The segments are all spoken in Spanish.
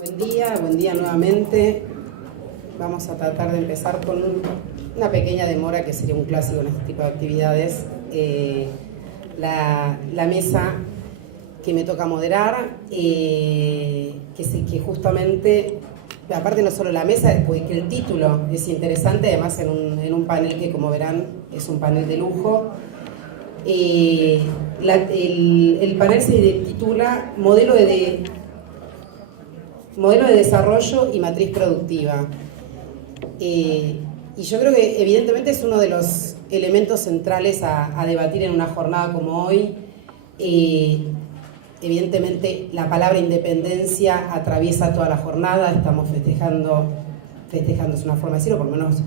Buen día nuevamente. Vamos a tratar de empezar con una pequeña demora que sería un clásico en este tipo de actividades. La mesa que me toca moderar, que justamente, aparte no solo la mesa, porque el título es interesante, además en un panel que, como verán, es un panel de lujo. El panel se titula Modelo de desarrollo y matriz productiva. Y yo creo que evidentemente es uno de los elementos centrales a debatir en una jornada como hoy. Evidentemente la palabra independencia atraviesa toda la jornada, estamos festejando es una forma de decirlo, por lo menos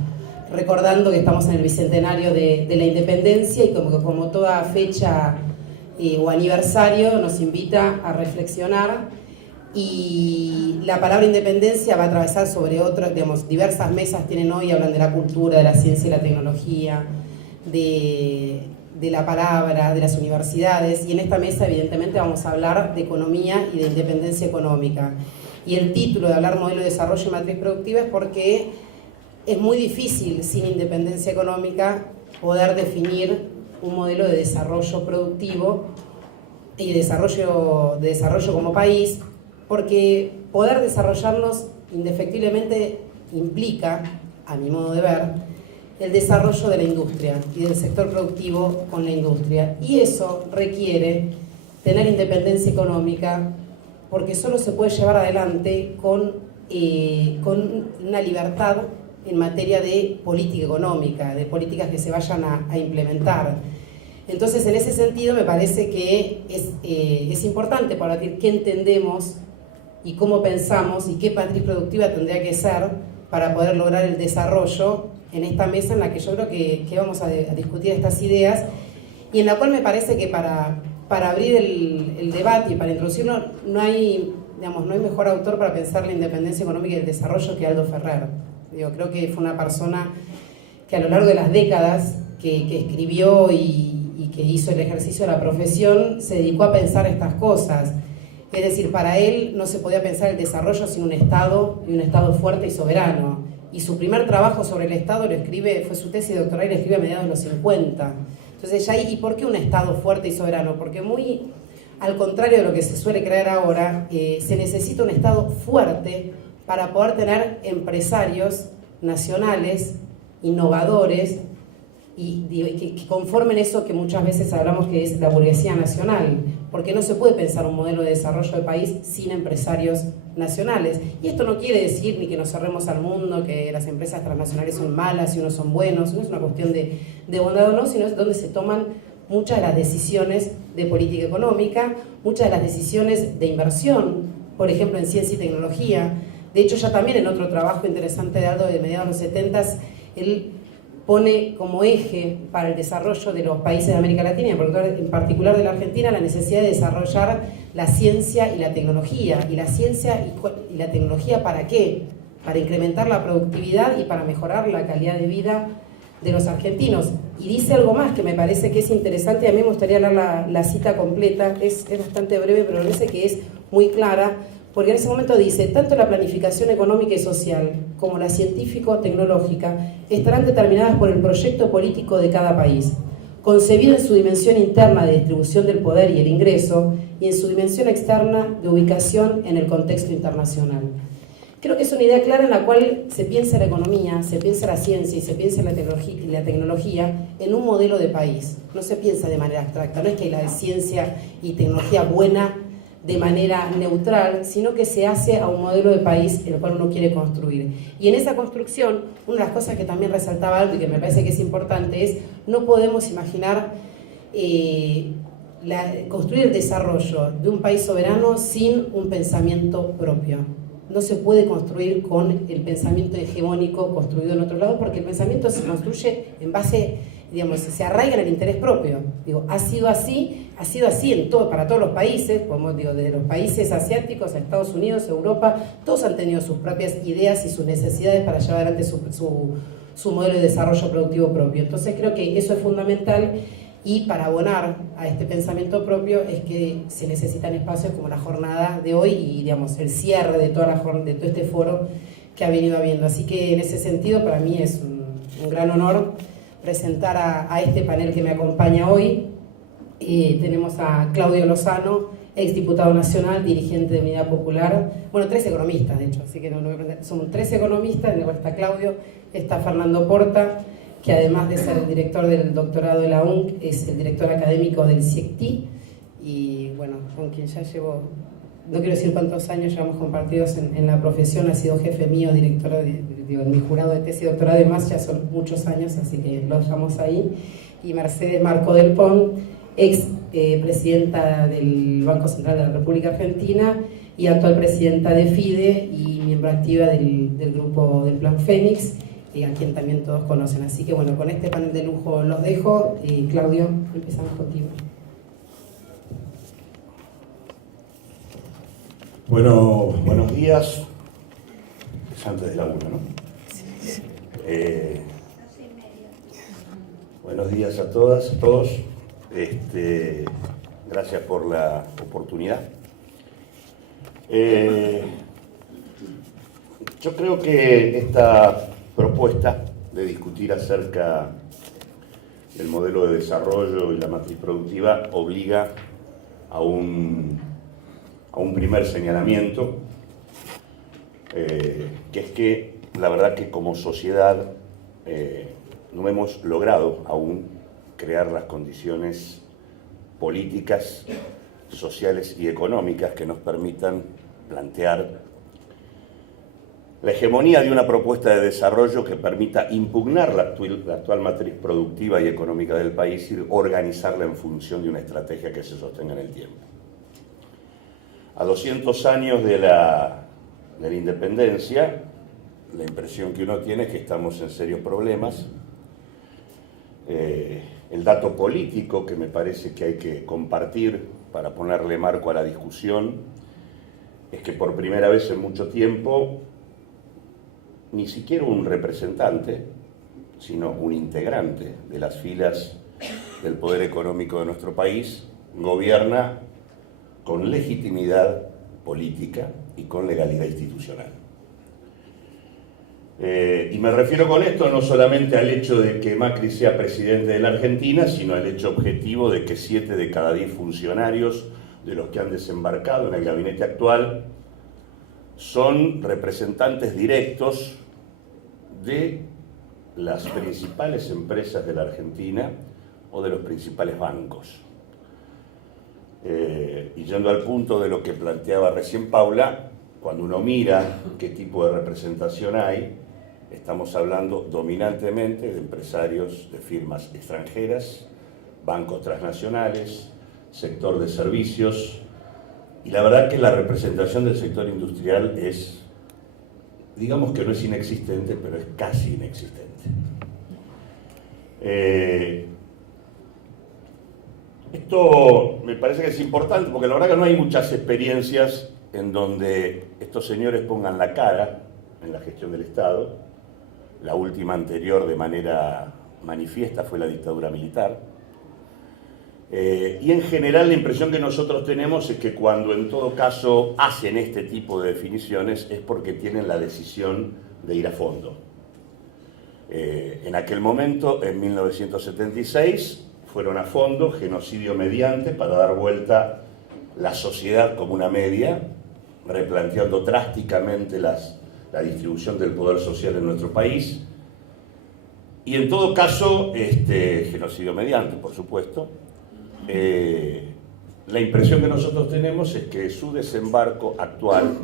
recordando que estamos en el bicentenario de la independencia, y como toda fecha o aniversario nos invita a reflexionar. Y la palabra independencia va a atravesar sobre diversas mesas tienen hoy, hablan de la cultura, de la ciencia y la tecnología, de la palabra, de las universidades, y en esta mesa evidentemente vamos a hablar de economía y de independencia económica. Y el título de hablar modelo de desarrollo y matriz productiva es porque es muy difícil sin independencia económica poder definir un modelo de desarrollo productivo y desarrollo como país, porque poder desarrollarnos indefectiblemente implica, a mi modo de ver, el desarrollo de la industria y del sector productivo con la industria. Y eso requiere tener independencia económica, porque solo se puede llevar adelante con una libertad en materia de política económica, de políticas que se vayan a implementar. Entonces, en ese sentido, me parece que es importante para decir qué entendemos y cómo pensamos y qué matriz productiva tendría que ser para poder lograr el desarrollo en esta mesa en la que yo creo que vamos a discutir estas ideas, y en la cual me parece que para abrir el debate y para introducirlo no hay mejor autor para pensar la independencia económica y el desarrollo que Aldo Ferrer. Creo que fue una persona que a lo largo de las décadas que escribió y que hizo el ejercicio de la profesión se dedicó a pensar estas cosas. Es decir, para él no se podía pensar el desarrollo sin un Estado, y un Estado fuerte y soberano. Y su primer trabajo sobre el Estado fue su tesis doctoral, y lo escribe a mediados de los 50. Entonces, ¿y por qué un Estado fuerte y soberano? Porque muy al contrario de lo que se suele creer ahora, se necesita un Estado fuerte para poder tener empresarios nacionales, innovadores, y que conformen eso que muchas veces hablamos que es la burguesía nacional, porque no se puede pensar un modelo de desarrollo de país sin empresarios nacionales. Y esto no quiere decir ni que nos cerremos al mundo, que las empresas transnacionales son malas y unos son buenos, no es una cuestión de bondad o no, sino es donde se toman muchas de las decisiones de política económica, muchas de las decisiones de inversión, por ejemplo en ciencia y tecnología. De hecho, ya también en otro trabajo interesante de Aldo de mediados de los 70, él pone como eje para el desarrollo de los países de América Latina, en particular de la Argentina, la necesidad de desarrollar la ciencia y la tecnología. ¿Y la ciencia y la tecnología para qué? Para incrementar la productividad y para mejorar la calidad de vida de los argentinos. Y dice algo más que me parece que es interesante, y a mí me gustaría leer la cita completa, es bastante breve, pero me parece que es muy clara, porque en ese momento dice: tanto la planificación económica y social como la científico-tecnológica estarán determinadas por el proyecto político de cada país, concebido en su dimensión interna de distribución del poder y el ingreso, y en su dimensión externa de ubicación en el contexto internacional. Creo que es una idea clara en la cual se piensa la economía, se piensa la ciencia y se piensa la tecnología en un modelo de país. No se piensa de manera abstracta, no es que hay la ciencia y tecnología buena de manera neutral, sino que se hace a un modelo de país el cual uno quiere construir. Y en esa construcción, una de las cosas que también resaltaba Aldo y que me parece que es importante es: no podemos imaginar construir el desarrollo de un país soberano sin un pensamiento propio. No se puede construir con el pensamiento hegemónico construido en otro lado, porque el pensamiento se construye en base, se arraiga en el interés propio. Ha sido así para todos los países, desde los países asiáticos a Estados Unidos, Europa, todos han tenido sus propias ideas y sus necesidades para llevar adelante su modelo de desarrollo productivo propio. Entonces creo que eso es fundamental. Y para abonar a este pensamiento propio es que se necesitan espacios como la jornada de hoy y, digamos, el cierre de todo este foro que ha venido habiendo. Así que en ese sentido para mí es un gran honor presentar a este panel que me acompaña hoy. Tenemos a Claudio Lozano, exdiputado nacional, dirigente de Unidad Popular, bueno, 3 economistas de hecho, así que no me voy a presentar. Somos 3 economistas, en el cual está Claudio, está Fernando Porta, que además de ser el director del doctorado de la UNC, es el director académico del CIECTI, y bueno, con quien ya llevo, no quiero decir cuántos años llevamos compartidos en la profesión, ha sido jefe mío, director en mi jurado de tesis y doctorado, además ya son muchos años, así que lo dejamos ahí. Y Mercedes Marco del Pon, ex presidenta del Banco Central de la República Argentina y actual presidenta de FIDE y miembro activa del grupo del Plan Fénix, a quien también todos conocen. Así que bueno, con este panel de lujo los dejo. Claudio, empezamos contigo. Bueno, buenos días. Es antes de la 1, ¿no? Buenos días a todas, a todos. Gracias por la oportunidad. Yo creo que esta propuesta de discutir acerca del modelo de desarrollo y la matriz productiva obliga a un primer señalamiento, que es que la verdad que como sociedad no hemos logrado aún crear las condiciones políticas, sociales y económicas que nos permitan plantear la hegemonía de una propuesta de desarrollo que permita impugnar la actual matriz productiva y económica del país y organizarla en función de una estrategia que se sostenga en el tiempo. A 200 años de la independencia, la impresión que uno tiene es que estamos en serios problemas. El dato político que me parece que hay que compartir para ponerle marco a la discusión es que por primera vez en mucho tiempo ni siquiera un representante, sino un integrante de las filas del poder económico de nuestro país gobierna con legitimidad política y con legalidad institucional. Y me refiero con esto no solamente al hecho de que Macri sea presidente de la Argentina, sino al hecho objetivo de que 7 de cada 10 funcionarios de los que han desembarcado en el gabinete actual son representantes directos de las principales empresas de la Argentina o de los principales bancos. Y yendo al punto de lo que planteaba recién Paula, cuando uno mira qué tipo de representación hay, estamos hablando dominantemente de empresarios de firmas extranjeras, bancos transnacionales, sector de servicios, y la verdad que la representación del sector industrial es, digamos que no es inexistente, pero es casi inexistente. Esto me parece que es importante porque la verdad que no hay muchas experiencias en donde estos señores pongan la cara en la gestión del Estado. La última anterior de manera manifiesta fue la dictadura militar. Y en general la impresión que nosotros tenemos es que cuando en todo caso hacen este tipo de definiciones es porque tienen la decisión de ir a fondo. En aquel momento, en 1976, fueron a fondo, genocidio mediante, para dar vuelta la sociedad como una media, replanteando drásticamente la distribución del poder social en nuestro país. Y en todo caso, genocidio mediante, por supuesto, la impresión que nosotros tenemos es que su desembarco actual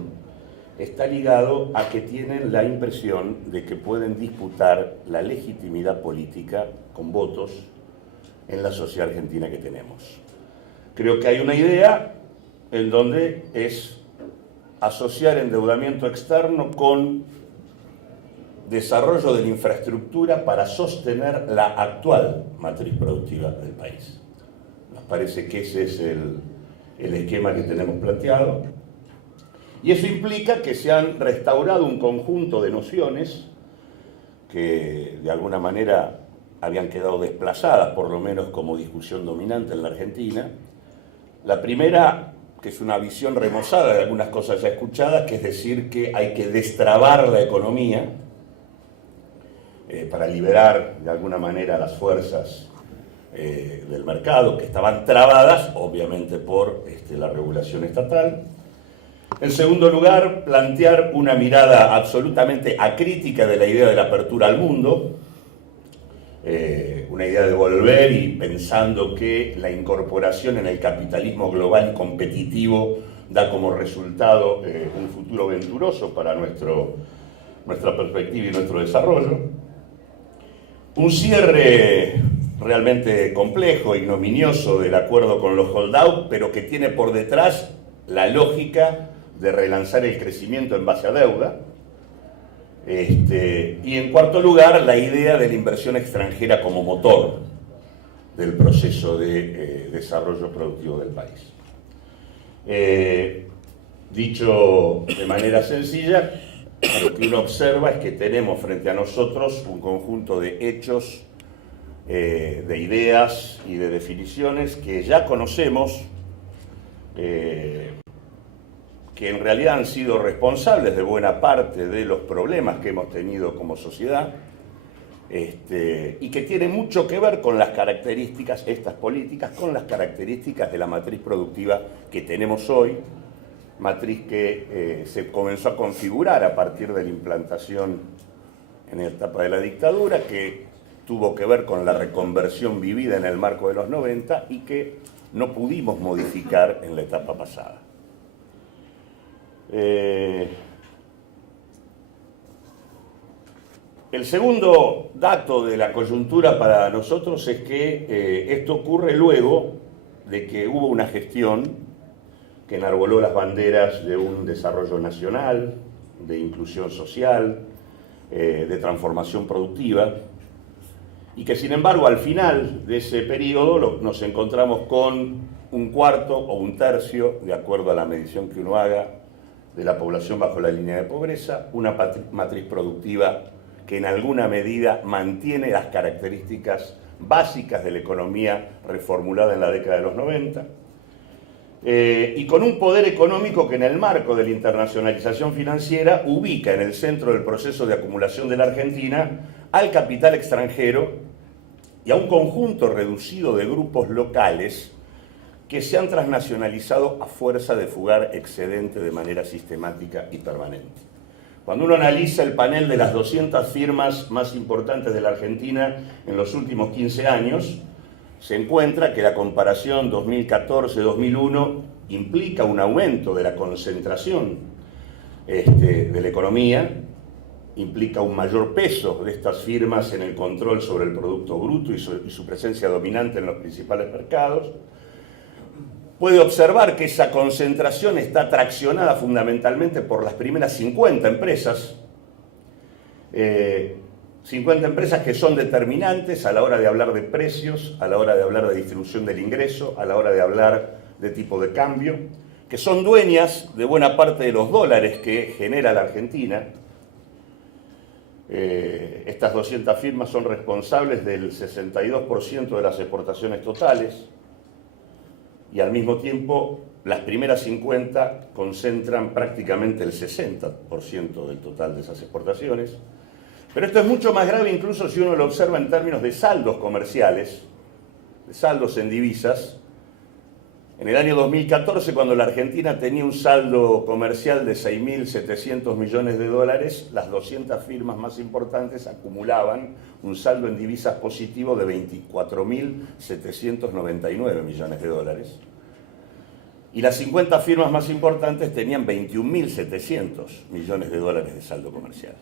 está ligado a que tienen la impresión de que pueden disputar la legitimidad política con votos en la sociedad argentina que tenemos. Creo que hay una idea en donde es asociar endeudamiento externo con desarrollo de la infraestructura para sostener la actual matriz productiva del país. Nos parece que ese es el esquema que tenemos planteado. Y eso implica que se han restaurado un conjunto de nociones que de alguna manera habían quedado desplazadas, por lo menos como discusión dominante en la Argentina. La primera, que es una visión remozada de algunas cosas ya escuchadas, que es decir que hay que destrabar la economía para liberar de alguna manera las fuerzas del mercado que estaban trabadas, obviamente, por la regulación estatal. En segundo lugar, plantear una mirada absolutamente acrítica de la idea de la apertura al mundo, una idea de volver y pensando que la incorporación en el capitalismo global y competitivo da como resultado un futuro venturoso para nuestra perspectiva y nuestro desarrollo. Un cierre realmente complejo, ignominioso del acuerdo con los holdouts, pero que tiene por detrás la lógica de relanzar el crecimiento en base a deuda. Y en cuarto lugar, la idea de la inversión extranjera como motor del proceso de desarrollo productivo del país. Dicho de manera sencilla, lo que uno observa es que tenemos frente a nosotros un conjunto de hechos, de ideas y de definiciones que ya conocemos, que en realidad han sido responsables de buena parte de los problemas que hemos tenido como sociedad, y que tienen mucho que ver con las características, estas políticas, con las características de la matriz productiva que tenemos hoy, matriz que se comenzó a configurar a partir de la implantación en la etapa de la dictadura, que tuvo que ver con la reconversión vivida en el marco de los 90 y que no pudimos modificar en la etapa pasada. El segundo dato de la coyuntura para nosotros es que esto ocurre luego de que hubo una gestión que enarboló las banderas de un desarrollo nacional, de inclusión social, de transformación productiva, y que sin embargo al final de ese periodo nos encontramos con un cuarto o un tercio, de acuerdo a la medición que uno haga, de la población bajo la línea de pobreza, una matriz productiva que en alguna medida mantiene las características básicas de la economía reformulada en la década de los 90, y con un poder económico que en el marco de la internacionalización financiera ubica en el centro del proceso de acumulación de la Argentina al capital extranjero y a un conjunto reducido de grupos locales que se han transnacionalizado a fuerza de fugar excedente de manera sistemática y permanente. Cuando uno analiza el panel de las 200 firmas más importantes de la Argentina en los últimos 15 años, se encuentra que la comparación 2014-2001 implica un aumento de la concentración de la economía, implica un mayor peso de estas firmas en el control sobre el Producto Bruto y su presencia dominante en los principales mercados. Puede observar que esa concentración está traccionada fundamentalmente por las primeras 50 empresas, 50 empresas que son determinantes a la hora de hablar de precios, a la hora de hablar de distribución del ingreso, a la hora de hablar de tipo de cambio, que son dueñas de buena parte de los dólares que genera la Argentina. Estas 200 firmas son responsables del 62% de las exportaciones totales, y al mismo tiempo las primeras 50 concentran prácticamente el 60% del total de esas exportaciones. Pero esto es mucho más grave incluso si uno lo observa en términos de saldos comerciales, de saldos en divisas. En el año 2014, cuando la Argentina tenía un saldo comercial de 6.700 millones de dólares, las 200 firmas más importantes acumulaban un saldo en divisas positivo de 24.799 millones de dólares. Y las 50 firmas más importantes tenían 21.700 millones de dólares de saldo comercial.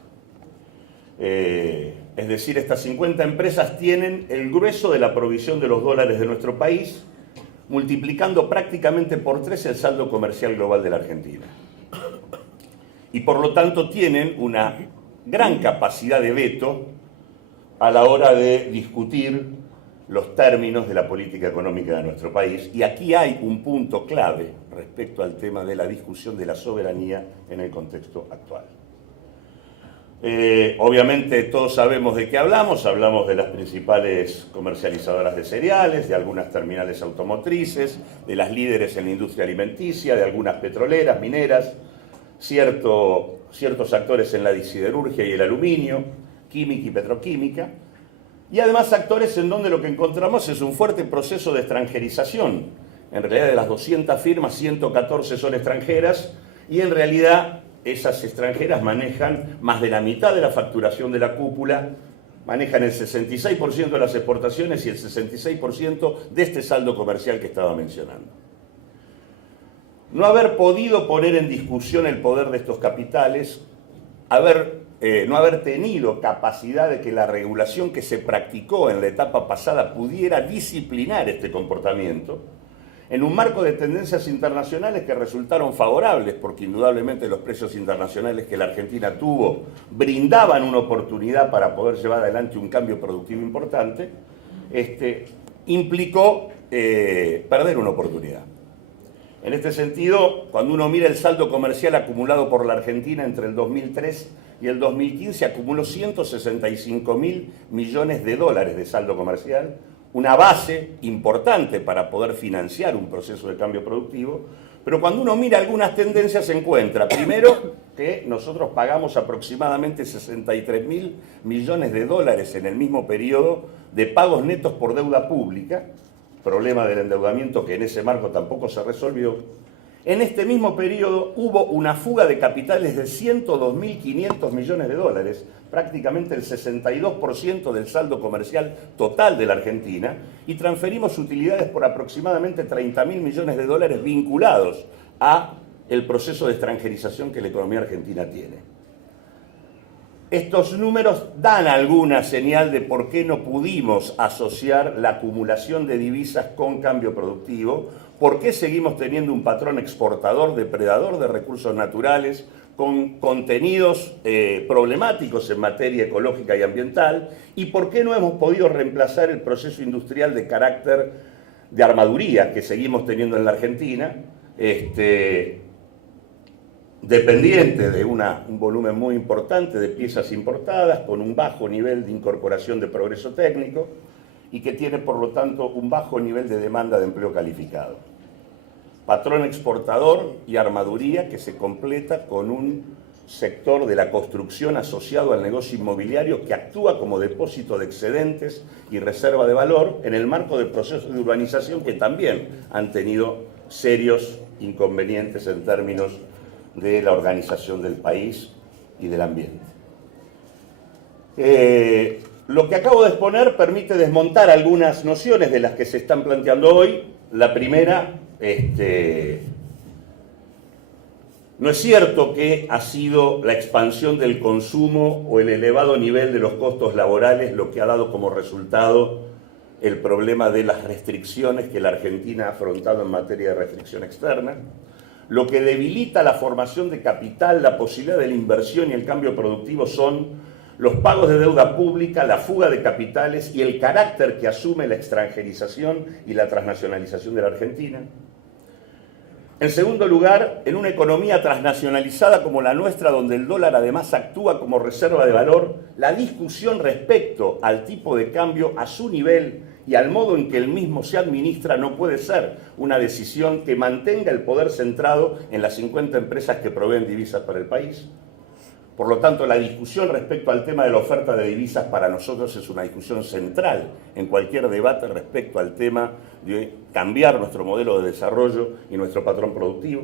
Es decir, estas 50 empresas tienen el grueso de la provisión de los dólares de nuestro país, multiplicando prácticamente por 3 el saldo comercial global de la Argentina. Y por lo tanto tienen una gran capacidad de veto a la hora de discutir los términos de la política económica de nuestro país. Y aquí hay un punto clave respecto al tema de la discusión de la soberanía en el contexto actual. Obviamente todos sabemos de qué hablamos de las principales comercializadoras de cereales, de algunas terminales automotrices, de las líderes en la industria alimenticia, de algunas petroleras, mineras, ciertos actores en la siderurgia y el aluminio, química y petroquímica, y además actores en donde lo que encontramos es un fuerte proceso de extranjerización. En realidad de las 200 firmas, 114 son extranjeras, y en realidad esas extranjeras manejan más de la mitad de la facturación de la cúpula, manejan el 66% de las exportaciones y el 66% de este saldo comercial que estaba mencionando. No haber podido poner en discusión el poder de estos capitales, no haber tenido capacidad de que la regulación que se practicó en la etapa pasada pudiera disciplinar este comportamiento, en un marco de tendencias internacionales que resultaron favorables, porque indudablemente los precios internacionales que la Argentina tuvo brindaban una oportunidad para poder llevar adelante un cambio productivo importante, implicó perder una oportunidad. En este sentido, cuando uno mira el saldo comercial acumulado por la Argentina entre el 2003 y el 2015, acumuló 165.000 millones de dólares de saldo comercial, una base importante para poder financiar un proceso de cambio productivo, pero cuando uno mira algunas tendencias se encuentra, primero, que nosotros pagamos aproximadamente 63.000 millones de dólares en el mismo periodo de pagos netos por deuda pública, problema del endeudamiento que en ese marco tampoco se resolvió. En este mismo periodo hubo una fuga de capitales de 102.500 millones de dólares, prácticamente el 62% del saldo comercial total de la Argentina, y transferimos utilidades por aproximadamente 30.000 millones de dólares vinculados a el proceso de extranjerización que la economía argentina tiene. Estos números dan alguna señal de por qué no pudimos asociar la acumulación de divisas con cambio productivo, por qué seguimos teniendo un patrón exportador, depredador de recursos naturales, con contenidos problemáticos en materia ecológica y ambiental, y por qué no hemos podido reemplazar el proceso industrial de carácter de armaduría que seguimos teniendo en la Argentina, dependiente de un volumen muy importante de piezas importadas, con un bajo nivel de incorporación de progreso técnico y que tiene, por lo tanto, un bajo nivel de demanda de empleo calificado. Patrón exportador y armaduría que se completa con un sector de la construcción asociado al negocio inmobiliario que actúa como depósito de excedentes y reserva de valor en el marco de procesos de urbanización que también han tenido serios inconvenientes en términos de la organización del país y del ambiente. Lo que acabo de exponer permite desmontar algunas nociones de las que se están planteando hoy. La primera, no es cierto que ha sido la expansión del consumo o el elevado nivel de los costos laborales lo que ha dado como resultado el problema de las restricciones que la Argentina ha afrontado en materia de restricción externa. Lo que debilita la formación de capital, la posibilidad de la inversión y el cambio productivo son los pagos de deuda pública, la fuga de capitales y el carácter que asume la extranjerización y la transnacionalización de la Argentina. En segundo lugar, en una economía transnacionalizada como la nuestra, donde el dólar además actúa como reserva de valor, la discusión respecto al tipo de cambio a su nivel y al modo en que el mismo se administra no puede ser una decisión que mantenga el poder centrado en las 50 empresas que proveen divisas para el país. Por lo tanto, la discusión respecto al tema de la oferta de divisas para nosotros es una discusión central en cualquier debate respecto al tema de cambiar nuestro modelo de desarrollo y nuestro patrón productivo.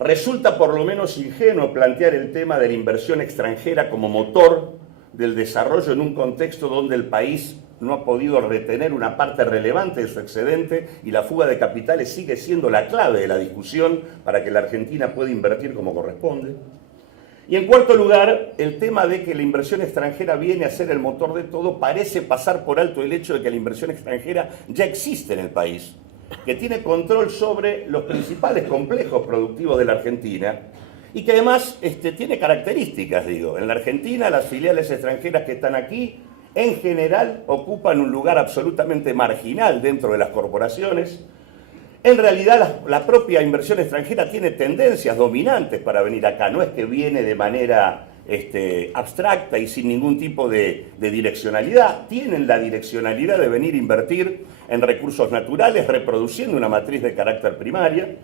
Resulta por lo menos ingenuo plantear el tema de la inversión extranjera como motor del desarrollo en un contexto donde el país no ha podido retener una parte relevante de su excedente y la fuga de capitales sigue siendo la clave de la discusión para que la Argentina pueda invertir como corresponde. Y en cuarto lugar, el tema de que la inversión extranjera viene a ser el motor de todo parece pasar por alto el hecho de que la inversión extranjera ya existe en el país, que tiene control sobre los principales complejos productivos de la Argentina y que además tiene características, digo. En la Argentina, las filiales extranjeras que están aquí, en general, ocupan un lugar absolutamente marginal dentro de las corporaciones. En realidad, la propia inversión extranjera tiene tendencias dominantes para venir acá. No es que viene de manera abstracta y sin ningún tipo de direccionalidad. Tienen la direccionalidad de venir a invertir en recursos naturales, reproduciendo una matriz de carácter primaria.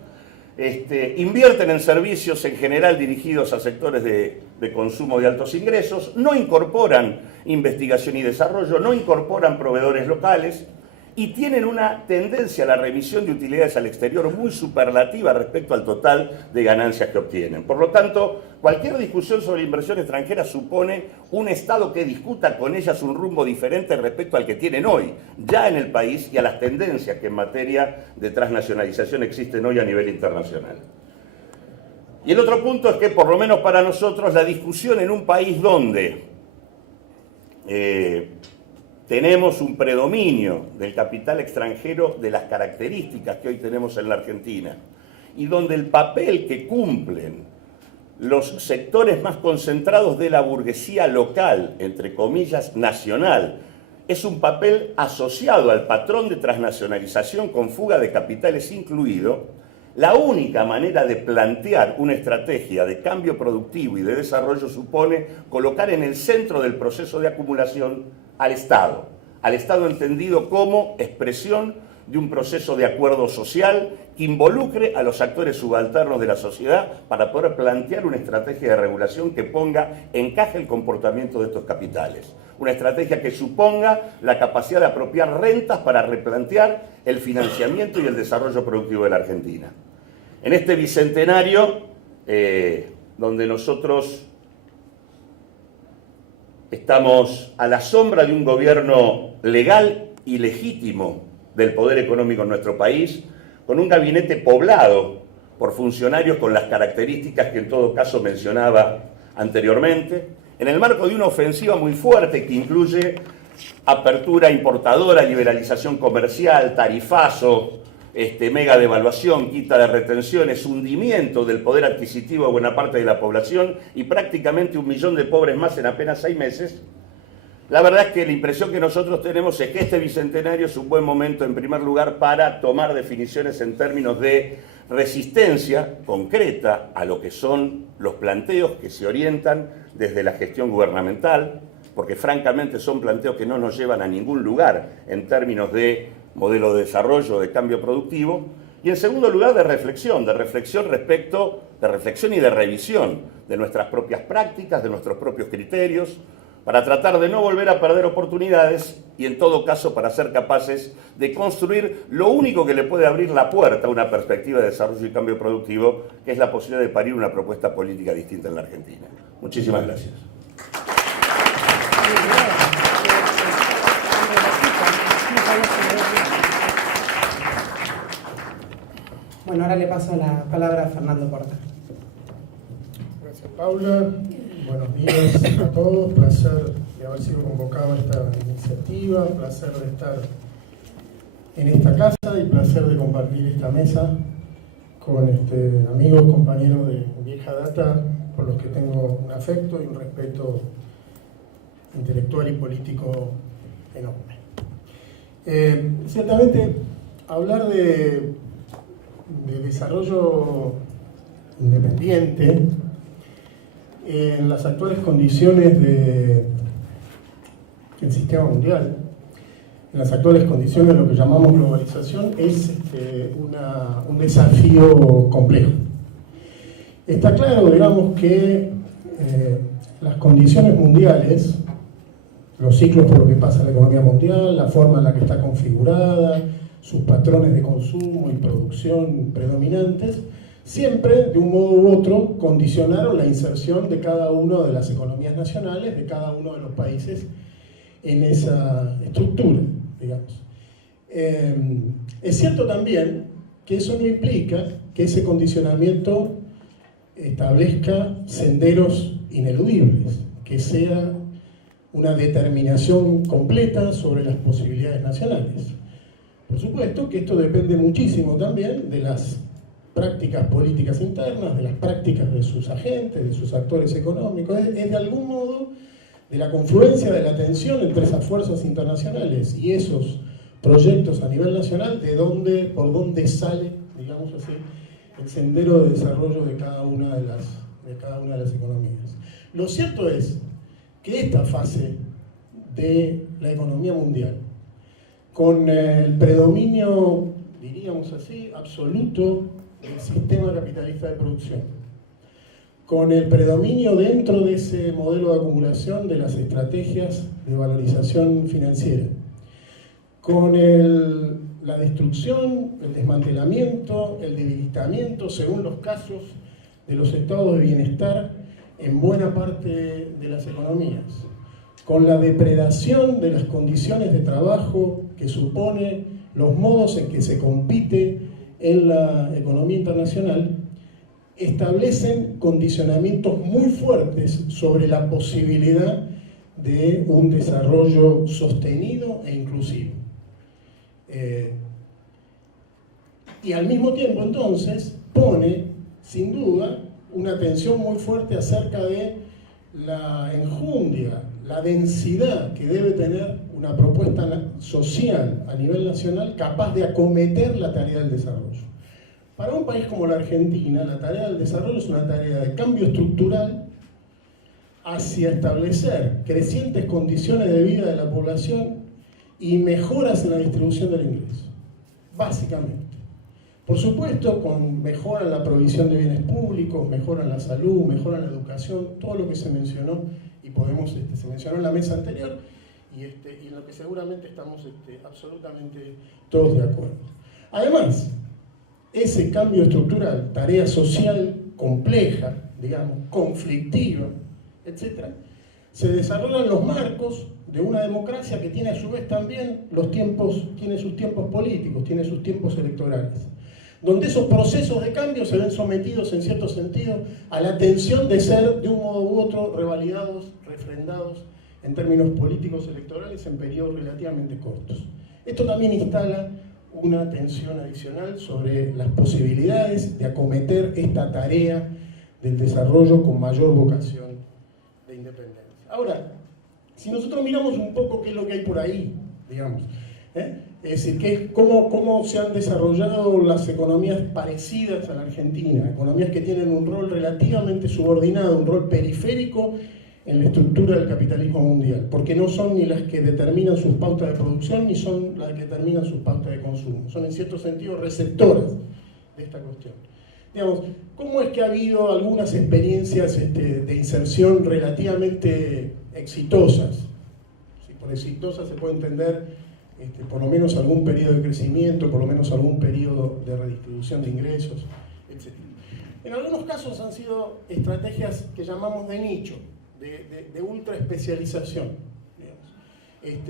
Invierten en servicios en general dirigidos a sectores de consumo de altos ingresos, no incorporan investigación y desarrollo, no incorporan proveedores locales y tienen una tendencia a la remisión de utilidades al exterior muy superlativa respecto al total de ganancias que obtienen. Por lo tanto, cualquier discusión sobre inversión extranjera supone un Estado que discuta con ellas un rumbo diferente respecto al que tienen hoy, ya en el país, y a las tendencias que en materia de transnacionalización existen hoy a nivel internacional. Y el otro punto es que, por lo menos para nosotros, la discusión en un país donde tenemos un predominio del capital extranjero de las características que hoy tenemos en la Argentina y donde el papel que cumplen los sectores más concentrados de la burguesía local, entre comillas, nacional, es un papel asociado al patrón de transnacionalización con fuga de capitales incluido, la única manera de plantear una estrategia de cambio productivo y de desarrollo supone colocar en el centro del proceso de acumulación al Estado entendido como expresión de un proceso de acuerdo social que involucre a los actores subalternos de la sociedad para poder plantear una estrategia de regulación que ponga en caja el comportamiento de estos capitales. Una estrategia que suponga la capacidad de apropiar rentas para replantear el financiamiento y el desarrollo productivo de la Argentina. En este bicentenario, donde nosotros estamos a la sombra de un gobierno legal y legítimo del poder económico en nuestro país, con un gabinete poblado por funcionarios con las características que en todo caso mencionaba anteriormente, en el marco de una ofensiva muy fuerte que incluye apertura importadora, liberalización comercial, tarifazo, mega devaluación, quita de retenciones, hundimiento del poder adquisitivo de buena parte de la población y prácticamente 1 millón de pobres más en apenas 6 meses, la verdad es que la impresión que nosotros tenemos es que este bicentenario es un buen momento, en primer lugar, para tomar definiciones en términos de resistencia concreta a lo que son los planteos que se orientan desde la gestión gubernamental, porque francamente son planteos que no nos llevan a ningún lugar en términos de modelo de desarrollo, de cambio productivo, y en segundo lugar de reflexión respecto, de reflexión y de revisión de nuestras propias prácticas, de nuestros propios criterios, para tratar de no volver a perder oportunidades y en todo caso para ser capaces de construir lo único que le puede abrir la puerta a una perspectiva de desarrollo y cambio productivo, que es la posibilidad de parir una propuesta política distinta en la Argentina. Muchísimas gracias. Bueno, ahora le paso la palabra a Fernando Porta. Gracias, Paula. Buenos días a todos. Placer de haber sido convocado a esta iniciativa, placer de estar en esta casa y placer de compartir esta mesa con amigos, compañeros de vieja data, por los que tengo un afecto y un respeto intelectual y político enorme. Ciertamente, hablar de desarrollo independiente en las actuales condiciones del sistema mundial, en las actuales condiciones de lo que llamamos globalización, es un desafío complejo. Está claro, digamos, que las condiciones mundiales, los ciclos por los que pasa la economía mundial, la forma en la que está configurada, sus patrones de consumo y producción predominantes, siempre, de un modo u otro, condicionaron la inserción de cada una de las economías nacionales, de cada uno de los países en esa estructura, digamos. Es cierto también que eso no implica que ese condicionamiento establezca senderos ineludibles, que sea una determinación completa sobre las posibilidades nacionales. Por supuesto que esto depende muchísimo también de las prácticas políticas internas, de las prácticas de sus agentes, de sus actores económicos, es de algún modo de la confluencia de la tensión entre esas fuerzas internacionales y esos proyectos a nivel nacional, por dónde sale, digamos así, el sendero de desarrollo de cada una de las economías. Lo cierto es que esta fase de la economía mundial, con el predominio, diríamos así, absoluto del sistema capitalista de producción, con el predominio dentro de ese modelo de acumulación de las estrategias de valorización financiera, con la destrucción, el desmantelamiento, el debilitamiento, según los casos, de los estados de bienestar en buena parte de las economías, con la depredación de las condiciones de trabajo que supone los modos en que se compite en la economía internacional, establecen condicionamientos muy fuertes sobre la posibilidad de un desarrollo sostenido e inclusivo. Y al mismo tiempo, entonces, pone, sin duda, una atención muy fuerte acerca de la enjundia, la densidad que debe tener una propuesta social a nivel nacional capaz de acometer la tarea del desarrollo. Para un país como la Argentina, la tarea del desarrollo es una tarea de cambio estructural hacia establecer crecientes condiciones de vida de la población y mejoras en la distribución del ingreso, básicamente. Por supuesto, con mejora en la provisión de bienes públicos, mejora en la salud, mejora en la educación, todo lo que se mencionó y se mencionó en la mesa anterior y en lo que seguramente estamos absolutamente todos de acuerdo. Además, ese cambio estructural, tarea social compleja, digamos, conflictiva, etc., se desarrolla en los marcos de una democracia que tiene a su vez también tiene sus tiempos políticos, tiene sus tiempos electorales, donde esos procesos de cambio se ven sometidos en cierto sentido a la tensión de ser de un modo u otro revalidados, refrendados en términos políticos electorales en periodos relativamente cortos. Esto también instala una tensión adicional sobre las posibilidades de acometer esta tarea del desarrollo con mayor vocación de independencia. Ahora, si nosotros miramos un poco qué es lo que hay por ahí, digamos, es decir, cómo se han desarrollado las economías parecidas a la Argentina, economías que tienen un rol relativamente subordinado, un rol periférico en la estructura del capitalismo mundial, porque no son ni las que determinan sus pautas de producción, ni son las que determinan sus pautas de consumo. Son en cierto sentido receptoras de esta cuestión. Digamos, ¿cómo es que ha habido algunas experiencias de inserción relativamente exitosas? Si por exitosas se puede entender por lo menos algún periodo de crecimiento, por lo menos algún periodo de redistribución de ingresos, etc. En algunos casos han sido estrategias que llamamos de nicho, de ultra especialización,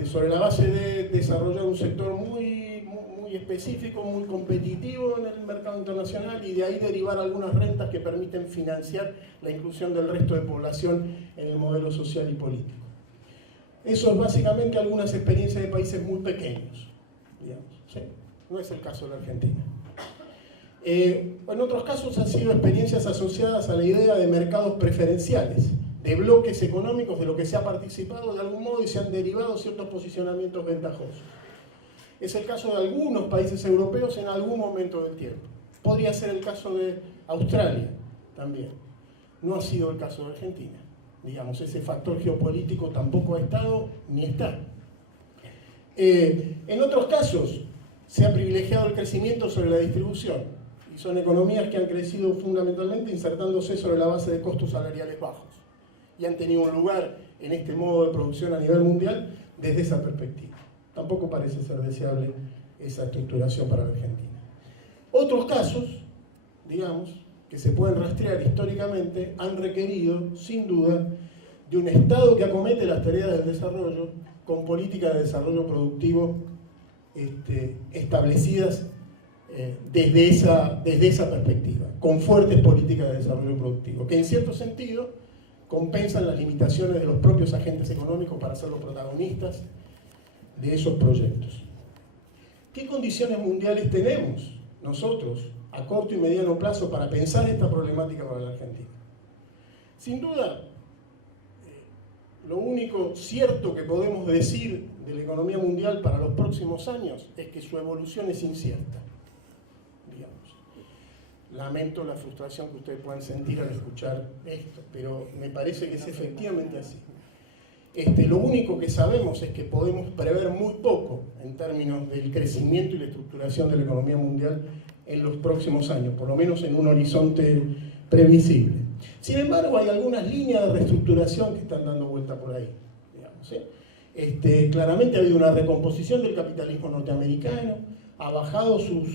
sobre la base de desarrollar un sector muy específico, muy competitivo en el mercado internacional y de ahí derivar algunas rentas que permiten financiar la inclusión del resto de población en el modelo social y político. Eso es básicamente algunas experiencias de países muy pequeños, digamos, ¿sí? No es el caso de la Argentina. En otros casos han sido experiencias asociadas a la idea de mercados preferenciales, de bloques económicos de lo que se ha participado de algún modo y se han derivado ciertos posicionamientos ventajosos. Es el caso de algunos países europeos en algún momento del tiempo. Podría ser el caso de Australia también. No ha sido el caso de Argentina. Digamos, ese factor geopolítico tampoco ha estado ni está. En otros casos se ha privilegiado el crecimiento sobre la distribución y son economías que han crecido fundamentalmente insertándose sobre la base de costos salariales bajos y han tenido un lugar en este modo de producción a nivel mundial desde esa perspectiva. Tampoco parece ser deseable esa estructuración para la Argentina. Otros casos, digamos, que se pueden rastrear históricamente, han requerido, sin duda, de un Estado que acomete las tareas del desarrollo con políticas de desarrollo productivo establecidas desde esa perspectiva, con fuertes políticas de desarrollo productivo, que en cierto sentido compensan las limitaciones de los propios agentes económicos para ser los protagonistas de esos proyectos. ¿Qué condiciones mundiales tenemos nosotros a corto y mediano plazo para pensar esta problemática para la Argentina? Sin duda, lo único cierto que podemos decir de la economía mundial para los próximos años es que su evolución es incierta, digamos. lamento la frustración que ustedes puedan sentir al escuchar esto, pero me parece que es efectivamente así. Lo único que sabemos es que podemos prever muy poco en términos del crecimiento y la estructuración de la economía mundial en los próximos años, por lo menos en un horizonte previsible. Sin embargo, hay algunas líneas de reestructuración que están dando vuelta por ahí, digamos, ¿eh? Claramente ha habido una recomposición del capitalismo norteamericano, ha bajado sus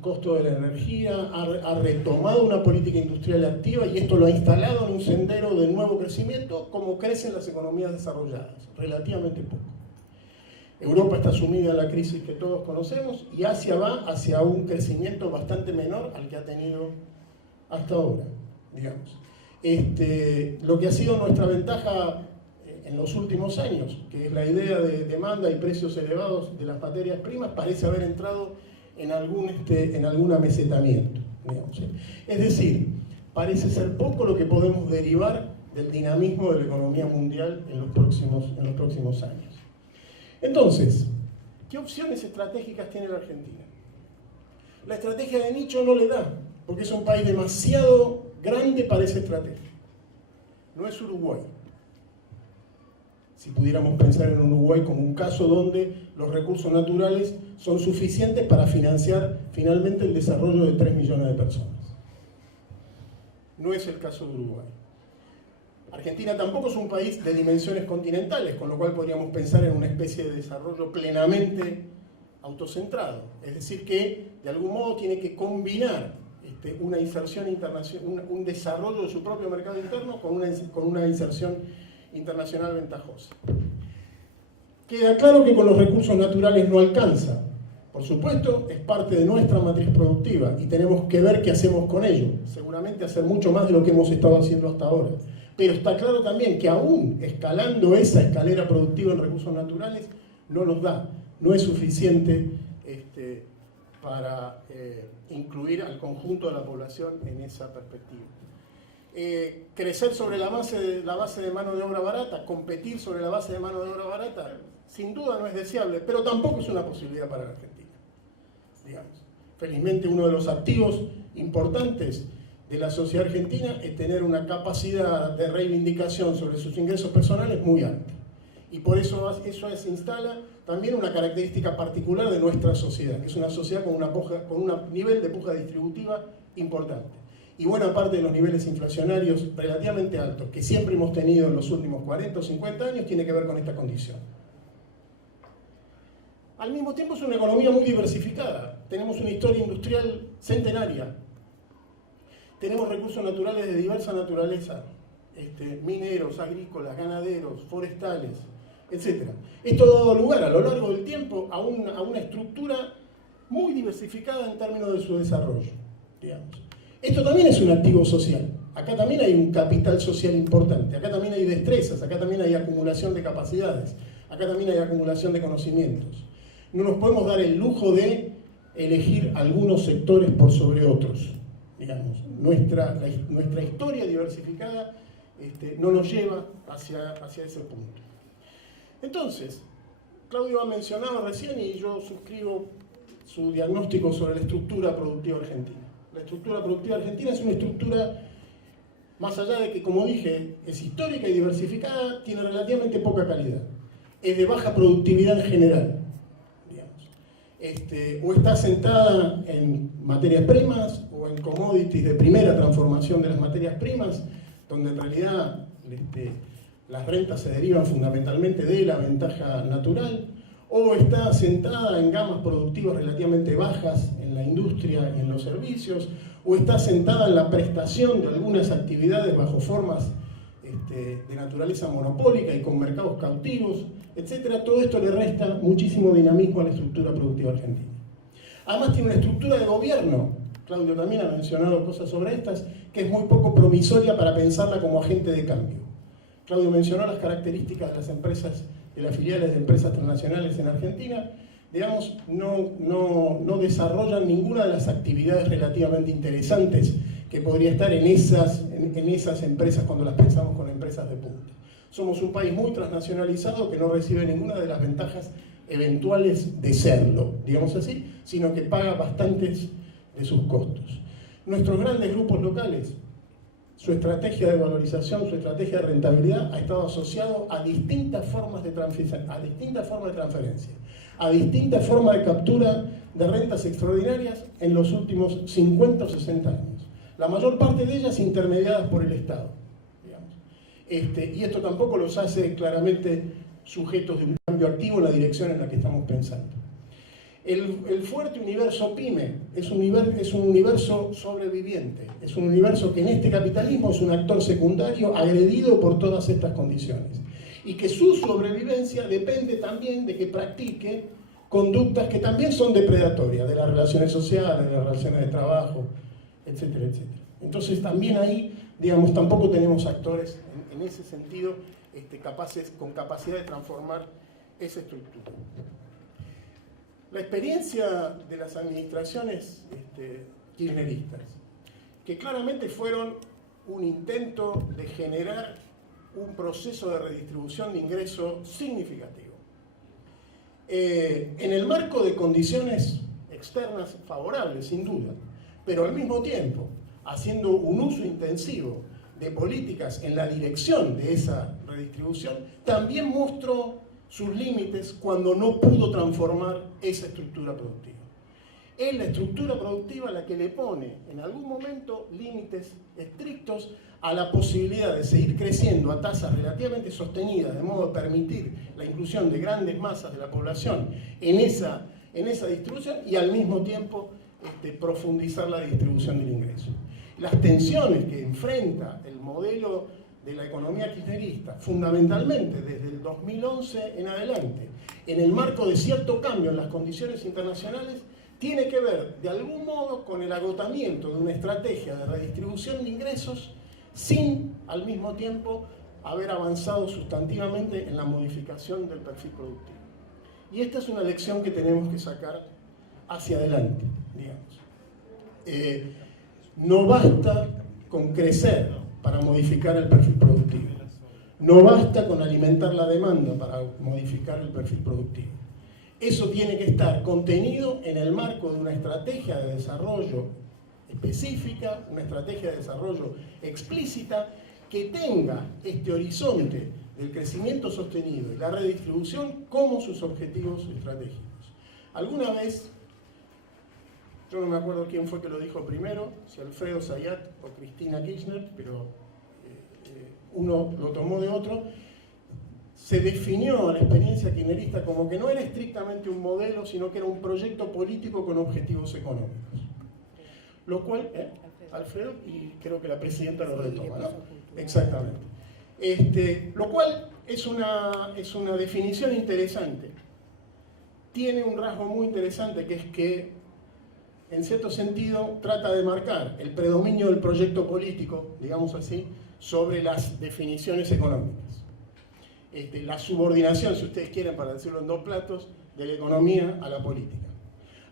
costos de la energía, ha retomado una política industrial activa y esto lo ha instalado en un sendero de nuevo crecimiento como crecen las economías desarrolladas, relativamente poco. Europa está sumida en la crisis que todos conocemos y Asia va hacia un crecimiento bastante menor al que ha tenido hasta ahora, digamos. Lo que ha sido nuestra ventaja en los últimos años, que es la idea de demanda y precios elevados de las materias primas, parece haber entrado en algún amesetamiento, digamos. Es decir, parece ser poco lo que podemos derivar del dinamismo de la economía mundial en los próximos años. Entonces, ¿qué opciones estratégicas tiene la Argentina? La estrategia de nicho no le da, porque es un país demasiado grande para esa estrategia. No es Uruguay. Si pudiéramos pensar en un Uruguay como un caso donde los recursos naturales son suficientes para financiar finalmente el desarrollo de 3 millones de personas. No es el caso de Uruguay. Argentina tampoco es un país de dimensiones continentales, con lo cual podríamos pensar en una especie de desarrollo plenamente autocentrado. Es decir, que de algún modo tiene que combinar una inserción internacional, un desarrollo de su propio mercado interno con una inserción internacional ventajosa. Queda claro que con los recursos naturales no alcanza. Por supuesto, es parte de nuestra matriz productiva y tenemos que ver qué hacemos con ello. Seguramente hacer mucho más de lo que hemos estado haciendo hasta ahora. Pero está claro también que aún escalando esa escalera productiva en recursos naturales no nos da, no es suficiente para incluir al conjunto de la población en esa perspectiva. Crecer sobre la base de mano de obra barata, competir sobre la base de mano de obra barata, sin duda no es deseable, pero tampoco es una posibilidad para la Argentina, digamos. Felizmente uno de los activos importantes de la sociedad argentina es tener una capacidad de reivindicación sobre sus ingresos personales muy alta. Y por eso se instala también una característica particular de nuestra sociedad, que es una sociedad con un nivel de puja distributiva importante. Y buena parte de los niveles inflacionarios relativamente altos que siempre hemos tenido en los últimos 40 o 50 años tiene que ver con esta condición. Al mismo tiempo es una economía muy diversificada. Tenemos una historia industrial centenaria. Tenemos recursos naturales de diversa naturaleza, mineros, agrícolas, ganaderos, forestales, etc. Esto ha dado lugar a lo largo del tiempo a una estructura muy diversificada en términos de su desarrollo, digamos. Esto también es un activo social. Acá también hay un capital social importante, acá también hay destrezas, acá también hay acumulación de capacidades, acá también hay acumulación de conocimientos. No nos podemos dar el lujo de elegir algunos sectores por sobre otros. Digamos, nuestra historia diversificada no nos lleva hacia ese punto. Entonces, Claudio ha mencionado recién y yo suscribo su diagnóstico sobre la estructura productiva argentina. La estructura productiva argentina es una estructura, más allá de que, como dije, es histórica y diversificada, tiene relativamente poca calidad. Es de baja productividad en general, digamos. O está sentada en materias primas o en commodities de primera transformación de las materias primas, donde en realidad las rentas se derivan fundamentalmente de la ventaja natural, o está sentada en gamas productivas relativamente bajas en la industria y en los servicios, o está sentada en la prestación de algunas actividades bajo formas de naturaleza monopólica y con mercados cautivos, etc. Todo esto le resta muchísimo dinamismo a la estructura productiva argentina. Además tiene una estructura de gobierno, Claudio también ha mencionado cosas sobre estas, que es muy poco promisoria para pensarla como agente de cambio. Claudio mencionó las características de las empresas, de las filiales de empresas transnacionales en Argentina, digamos, no desarrollan ninguna de las actividades relativamente interesantes que podría estar en esas empresas cuando las pensamos con empresas de punta. Somos un país muy transnacionalizado que no recibe ninguna de las ventajas eventuales de serlo, digamos así, sino que paga bastantes de sus costos. Nuestros grandes grupos locales, su estrategia de valorización, su estrategia de rentabilidad ha estado asociado a distintas formas de transferencia, a distintas formas de captura de rentas extraordinarias en los últimos 50 o 60 años. La mayor parte de ellas intermediadas por el Estado, digamos. Y esto tampoco los hace claramente sujetos de un cambio activo en la dirección en la que estamos pensando. El fuerte universo PYME es un universo sobreviviente, es un universo que en este capitalismo es un actor secundario agredido por todas estas condiciones y que su sobrevivencia depende también de que practique conductas que también son depredatorias de las relaciones sociales, de las relaciones de trabajo, etcétera, etcétera. Entonces también ahí, digamos, tampoco tenemos actores en ese sentido con capacidad de transformar esa estructura. La experiencia de las administraciones kirchneristas, que claramente fueron un intento de generar un proceso de redistribución de ingresos significativo. En el marco de condiciones externas favorables, sin duda, pero al mismo tiempo haciendo un uso intensivo de políticas en la dirección de esa redistribución, también mostró sus límites cuando no pudo transformar esa estructura productiva. Es la estructura productiva la que le pone en algún momento límites estrictos a la posibilidad de seguir creciendo a tasas relativamente sostenidas, de modo de permitir la inclusión de grandes masas de la población en esa distribución y al mismo tiempo profundizar la distribución del ingreso. Las tensiones que enfrenta el modelo de la economía kirchnerista, fundamentalmente desde el 2011 en adelante, en el marco de cierto cambio en las condiciones internacionales, tiene que ver de algún modo con el agotamiento de una estrategia de redistribución de ingresos sin al mismo tiempo haber avanzado sustantivamente en la modificación del perfil productivo. Y esta es una lección que tenemos que sacar hacia adelante, digamos. No basta con crecer para modificar el perfil productivo. No basta con alimentar la demanda para modificar el perfil productivo. Eso tiene que estar contenido en el marco de una estrategia de desarrollo específica, una estrategia de desarrollo explícita que tenga este horizonte del crecimiento sostenido y la redistribución como sus objetivos estratégicos. Alguna vez, yo no me acuerdo quién fue que lo dijo primero, si Alfredo Zayat o Cristina Kirchner, pero uno lo tomó de otro, se definió a la experiencia kirchnerista como que no era estrictamente un modelo, sino que era un proyecto político con objetivos económicos. Lo cual, Alfredo, y creo que la presidenta lo retoma, ¿no? Exactamente. Lo cual es una definición interesante. Tiene un rasgo muy interesante, que es que en cierto sentido trata de marcar el predominio del proyecto político, digamos así, sobre las definiciones económicas. La subordinación, si ustedes quieren, para decirlo en dos platos, de la economía a la política.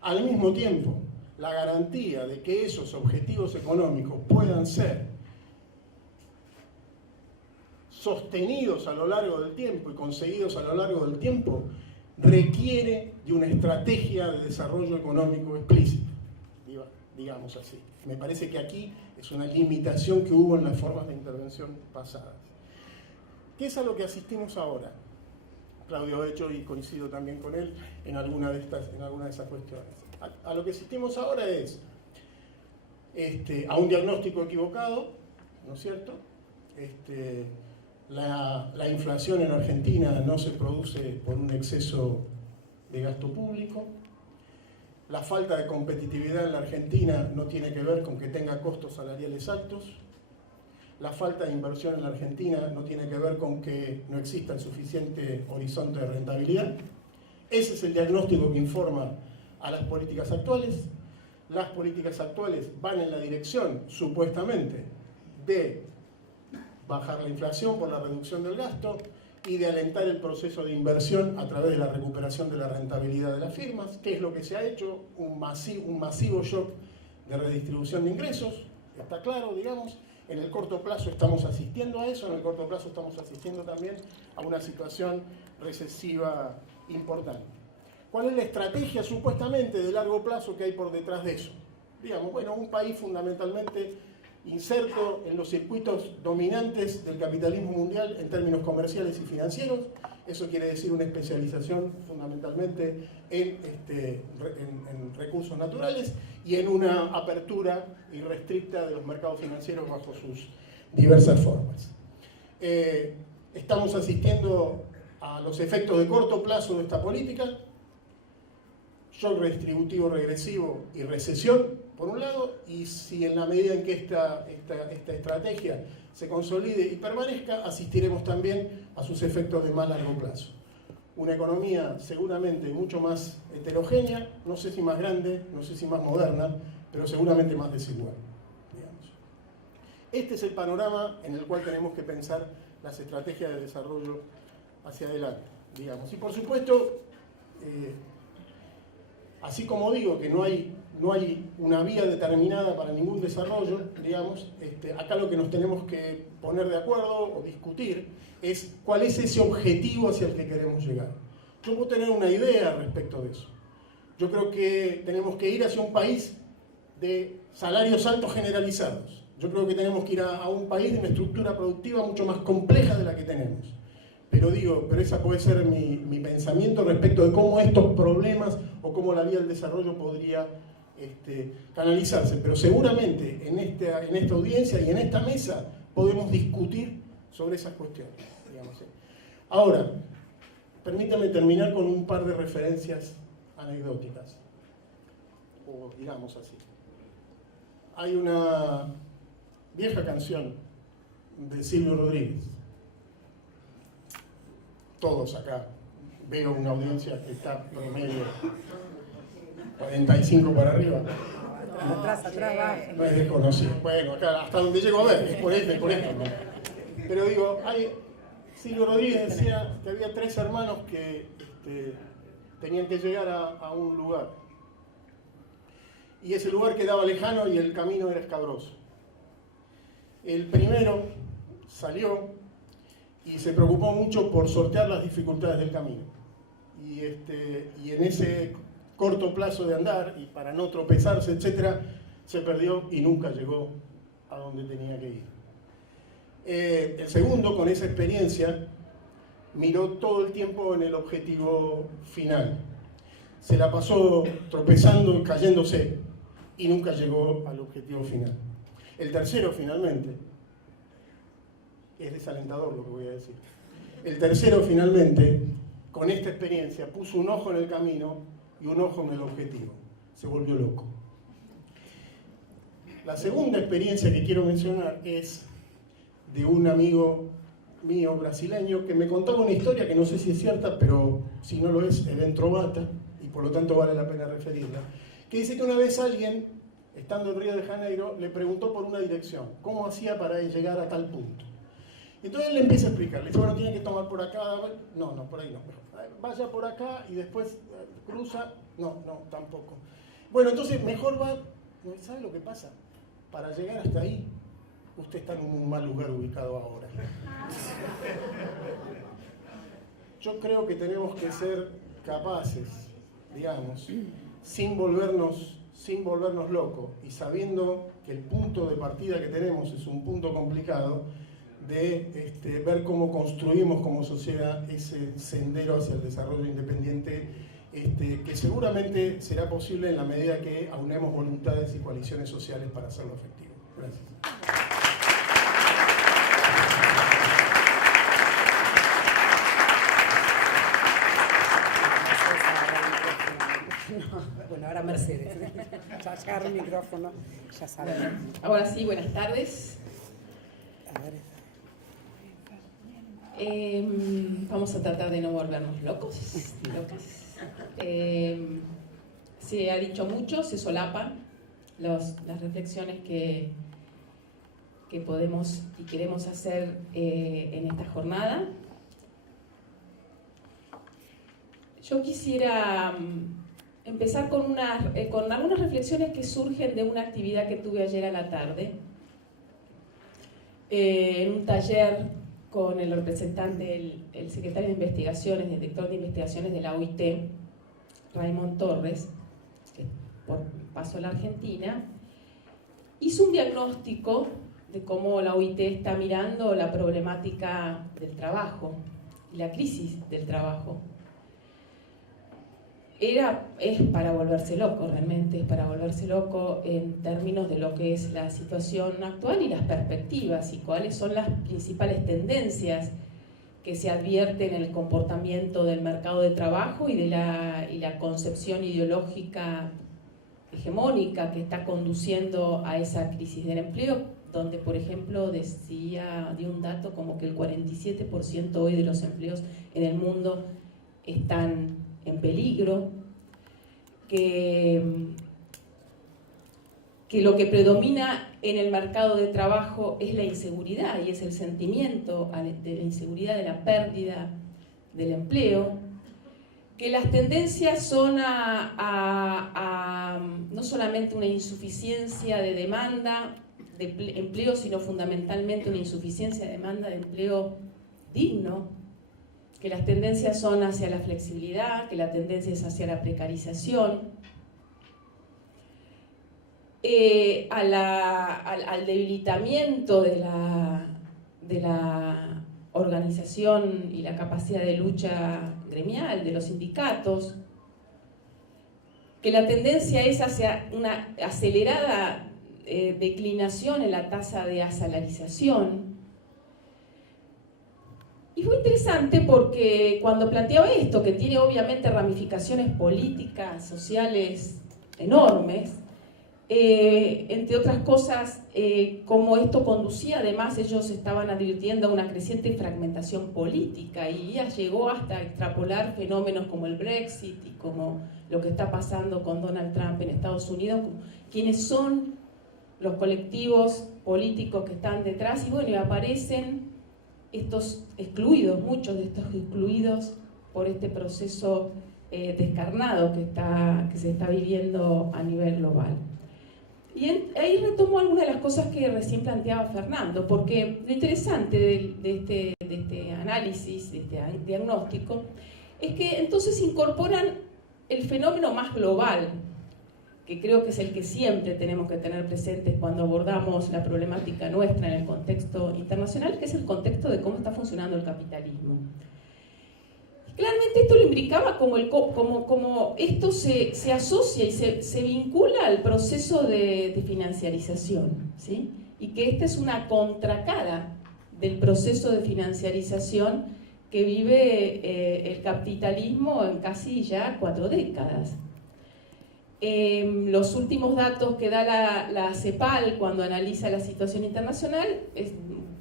Al mismo tiempo, la garantía de que esos objetivos económicos puedan ser sostenidos a lo largo del tiempo y conseguidos a lo largo del tiempo requiere de una estrategia de desarrollo económico explícita, digamos así. Me parece que aquí es una limitación que hubo en las formas de intervención pasadas. ¿Qué es a lo que asistimos ahora? Claudio ha hecho, y coincido también con él, en alguna de esas cuestiones. A lo que asistimos ahora es a un diagnóstico equivocado, ¿no es cierto? La inflación en Argentina no se produce por un exceso de gasto público. La falta de competitividad en la Argentina no tiene que ver con que tenga costos salariales altos. La falta de inversión en la Argentina no tiene que ver con que no exista el suficiente horizonte de rentabilidad. Ese es el diagnóstico que informa a las políticas actuales. Las políticas actuales van en la dirección, supuestamente, de bajar la inflación por la reducción del gasto y de alentar el proceso de inversión a través de la recuperación de la rentabilidad de las firmas, que es lo que se ha hecho, un masivo shock de redistribución de ingresos, está claro, digamos. En el corto plazo estamos asistiendo a eso, en el corto plazo estamos asistiendo también a una situación recesiva importante. ¿Cuál es la estrategia supuestamente de largo plazo que hay por detrás de eso? digamos, bueno, un país fundamentalmente inserto en los circuitos dominantes del capitalismo mundial en términos comerciales y financieros. Eso quiere decir una especialización fundamentalmente en recursos naturales y en una apertura irrestricta de los mercados financieros bajo sus diversas formas. Estamos asistiendo a los efectos de corto plazo de esta política: shock redistributivo regresivo y recesión, por un lado, y si en la medida en que esta estrategia se consolide y permanezca, asistiremos también a sus efectos de más largo plazo. Una economía seguramente mucho más heterogénea, no sé si más grande, no sé si más moderna, pero seguramente más desigual, digamos. Este es el panorama en el cual tenemos que pensar las estrategias de desarrollo hacia adelante, digamos. Y por supuesto, así como digo que no hay una vía determinada para ningún desarrollo, digamos, acá lo que nos tenemos que poner de acuerdo o discutir es cuál es ese objetivo hacia el que queremos llegar. Yo puedo tener una idea respecto de eso. Yo creo que tenemos que ir hacia un país de salarios altos generalizados. Yo creo que tenemos que ir a un país de una estructura productiva mucho más compleja de la que tenemos. Pero esa puede ser mi pensamiento respecto de cómo estos problemas o cómo la vía del desarrollo podría canalizarse. Pero seguramente en esta audiencia y en esta mesa podemos discutir sobre esas cuestiones, digamos. Ahora, permítame terminar con un par de referencias anecdóticas, o digamos así. Hay una vieja canción de Silvio Rodríguez. Todos acá, veo una audiencia que está promedio 45 para arriba. Atrás, No es desconocido. Bueno, acá hasta donde llego a ver, es por esto, ¿no? Pero digo, Silvio Rodríguez decía que había 3 hermanos que tenían que llegar a un lugar. Y ese lugar quedaba lejano y el camino era escabroso. El primero salió y se preocupó mucho por sortear las dificultades del camino. Y en ese corto plazo de andar, y para no tropezarse, etc., se perdió y nunca llegó a donde tenía que ir. El segundo, con esa experiencia, miró todo el tiempo en el objetivo final. Se la pasó tropezando, cayéndose, y nunca llegó al objetivo final. El tercero, finalmente, es desalentador lo que voy a decir. El tercero, finalmente, con esta experiencia, puso un ojo en el camino y un ojo en el objetivo. Se volvió loco. La segunda experiencia que quiero mencionar es de un amigo mío brasileño que me contaba una historia que no sé si es cierta, pero si no lo es, el entrovata, y por lo tanto vale la pena referirla, que dice que una vez alguien, estando en Río de Janeiro, le preguntó por una dirección, cómo hacía para llegar a tal punto. Entonces él le empieza a explicar, le dice, bueno, tiene que tomar por acá, no, por ahí no, vaya por acá y después cruza, no, tampoco. Bueno, entonces mejor va, ¿sabe lo que pasa? Para llegar hasta ahí, usted está en un mal lugar ubicado ahora. Yo creo que tenemos que ser capaces, digamos, sin volvernos locos y sabiendo que el punto de partida que tenemos es un punto complicado, de ver cómo construimos como sociedad ese sendero hacia el desarrollo independiente, que seguramente será posible en la medida que aunemos voluntades y coaliciones sociales para hacerlo efectivo. Gracias. Bueno, ahora Mercedes. Ya agarra el micrófono, ya saben. Ahora sí, buenas tardes. A ver. Vamos a tratar de no volvernos locos, locas. Se ha dicho mucho, se solapan las reflexiones que podemos y queremos hacer en esta jornada. Yo quisiera empezar con algunas reflexiones que surgen de una actividad que tuve ayer a la tarde, en un taller con el representante, el secretario de Investigaciones, director de Investigaciones de la OIT, Raymond Torres, que por paso a la Argentina, hizo un diagnóstico de cómo la OIT está mirando la problemática del trabajo y la crisis del trabajo. Es para volverse loco, realmente es para volverse loco en términos de lo que es la situación actual y las perspectivas y cuáles son las principales tendencias que se advierten en el comportamiento del mercado de trabajo y la concepción ideológica hegemónica que está conduciendo a esa crisis del empleo, donde, por ejemplo, dio un dato como que el 47% hoy de los empleos en el mundo están en peligro, que lo que predomina en el mercado de trabajo es la inseguridad y es el sentimiento de la inseguridad, de la pérdida del empleo, que las tendencias son no solamente una insuficiencia de demanda de empleo, sino fundamentalmente una insuficiencia de demanda de empleo digno, que las tendencias son hacia la flexibilidad, que la tendencia es hacia la precarización, al debilitamiento de la organización y la capacidad de lucha gremial de los sindicatos, que la tendencia es hacia una acelerada declinación en la tasa de asalarización. Y fue interesante porque cuando planteaba esto, que tiene obviamente ramificaciones políticas, sociales enormes, entre otras cosas, como esto conducía, además ellos estaban advirtiendo a una creciente fragmentación política y ya llegó hasta extrapolar fenómenos como el Brexit y como lo que está pasando con Donald Trump en Estados Unidos, quiénes son los colectivos políticos que están detrás, y bueno, y aparecen estos excluidos, muchos de estos excluidos por este proceso descarnado que se está viviendo a nivel global. Y ahí retomo algunas de las cosas que recién planteaba Fernando, porque lo interesante de este análisis, de este diagnóstico, es que entonces incorporan el fenómeno más global, que creo que es el que siempre tenemos que tener presente cuando abordamos la problemática nuestra en el contexto internacional, que es el contexto de cómo está funcionando el capitalismo. Claramente esto lo imbricaba como esto se asocia y se vincula al proceso de financiarización, ¿sí? Y que esta es una contracara del proceso de financiarización que vive el capitalismo en casi ya 4 décadas. Los últimos datos que da la CEPAL cuando analiza la situación internacional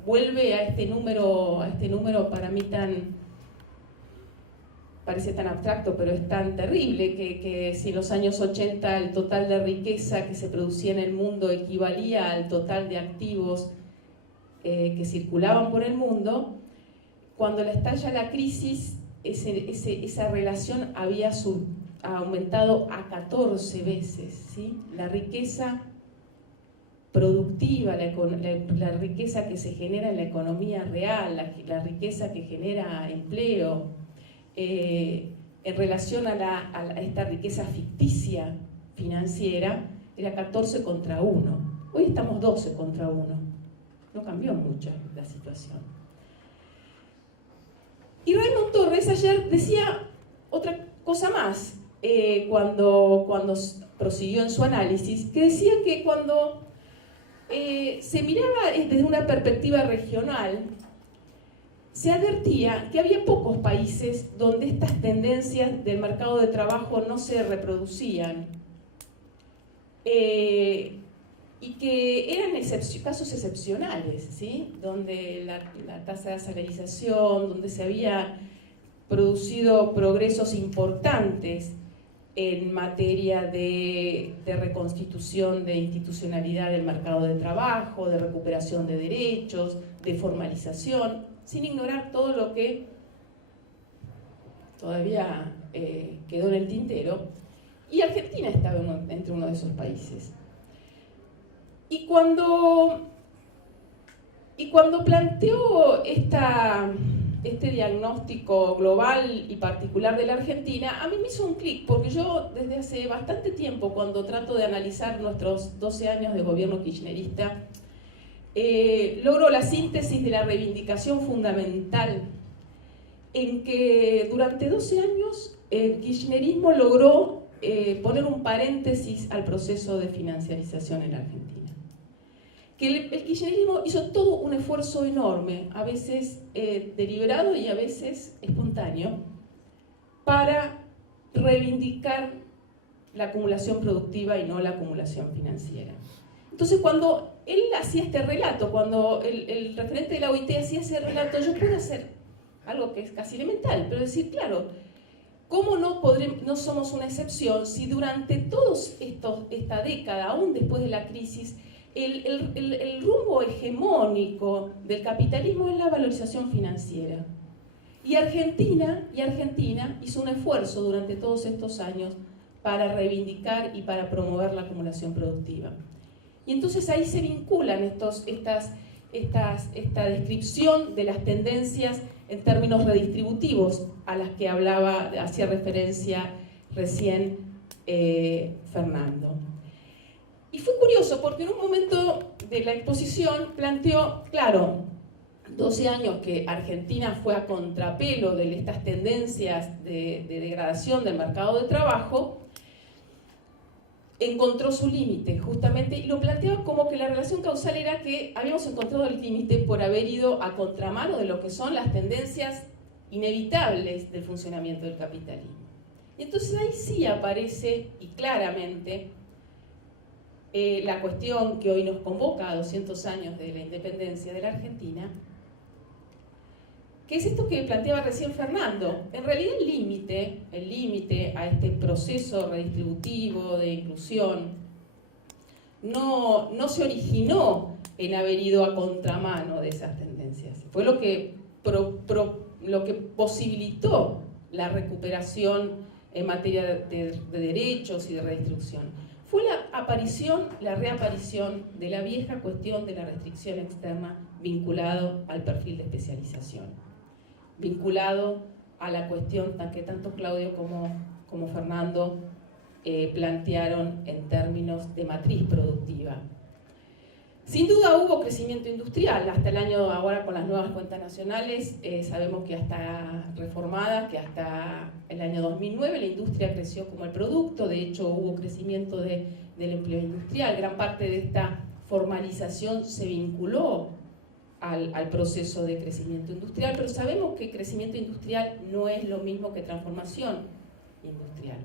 vuelve a este número para mí parece tan abstracto, pero es tan terrible que si en los años 80 el total de riqueza que se producía en el mundo equivalía al total de activos que circulaban por el mundo, cuando estalla la crisis, esa relación había aumentado a 14 veces, ¿sí? La riqueza productiva, la riqueza que se genera en la economía real, la riqueza que genera empleo, en relación a esta riqueza ficticia financiera, era 14 contra 1. Hoy estamos 12 contra 1. No cambió mucho la situación. Y Raymond Torres ayer decía otra cosa más, cuando prosiguió en su análisis, que decía que cuando se miraba desde una perspectiva regional, se advertía que había pocos países donde estas tendencias del mercado de trabajo no se reproducían y que eran casos excepcionales, ¿sí? Donde la tasa de asalarización, donde se había producido progresos importantes en materia de reconstitución de institucionalidad del mercado de trabajo, de recuperación de derechos, de formalización, sin ignorar todo lo que todavía quedó en el tintero. Y Argentina estaba entre uno de esos países. Y cuando planteó este diagnóstico global y particular de la Argentina, a mí me hizo un clic, porque yo desde hace bastante tiempo, cuando trato de analizar nuestros 12 años de gobierno kirchnerista, logro la síntesis de la reivindicación fundamental en que durante 12 años el kirchnerismo logró poner un paréntesis al proceso de financiarización en Argentina. Que el kirchnerismo hizo todo un esfuerzo enorme, a veces deliberado y a veces espontáneo, para reivindicar la acumulación productiva y no la acumulación financiera. Entonces, cuando él hacía este relato, cuando el referente de la OIT hacía ese relato, yo pude hacer algo que es casi elemental, pero decir, claro, ¿cómo no somos una excepción si durante toda esta década, aún después de la crisis, el rumbo hegemónico del capitalismo es la valorización financiera? Y Argentina hizo un esfuerzo durante todos estos años para reivindicar y para promover la acumulación productiva. Y entonces ahí se vinculan esta descripción de las tendencias en términos redistributivos a las que hacía referencia recién Fernando. Y fue curioso porque en un momento de la exposición planteó, claro, 12 años que Argentina fue a contrapelo de estas tendencias de degradación del mercado de trabajo, encontró su límite, justamente, y lo planteaba como que la relación causal era que habíamos encontrado el límite por haber ido a contramano de lo que son las tendencias inevitables del funcionamiento del capitalismo. Y entonces ahí sí aparece, y claramente, la cuestión que hoy nos convoca a 200 años de la independencia de la Argentina, que es esto que planteaba recién Fernando. En realidad el límite a este proceso redistributivo de inclusión no se originó en haber ido a contramano de esas tendencias. Fue lo que posibilitó la recuperación en materia de derechos y de redistribución. Fue la reaparición de la vieja cuestión de la restricción externa vinculado al perfil de especialización, vinculado a la cuestión que tanto Claudio como Fernando plantearon en términos de matriz productiva. Sin duda hubo crecimiento industrial, hasta el año, ahora con las nuevas cuentas nacionales, sabemos que hasta reformadas, que hasta el año 2009 la industria creció como el producto, de hecho hubo crecimiento del empleo industrial, gran parte de esta formalización se vinculó al proceso de crecimiento industrial, pero sabemos que crecimiento industrial no es lo mismo que transformación industrial.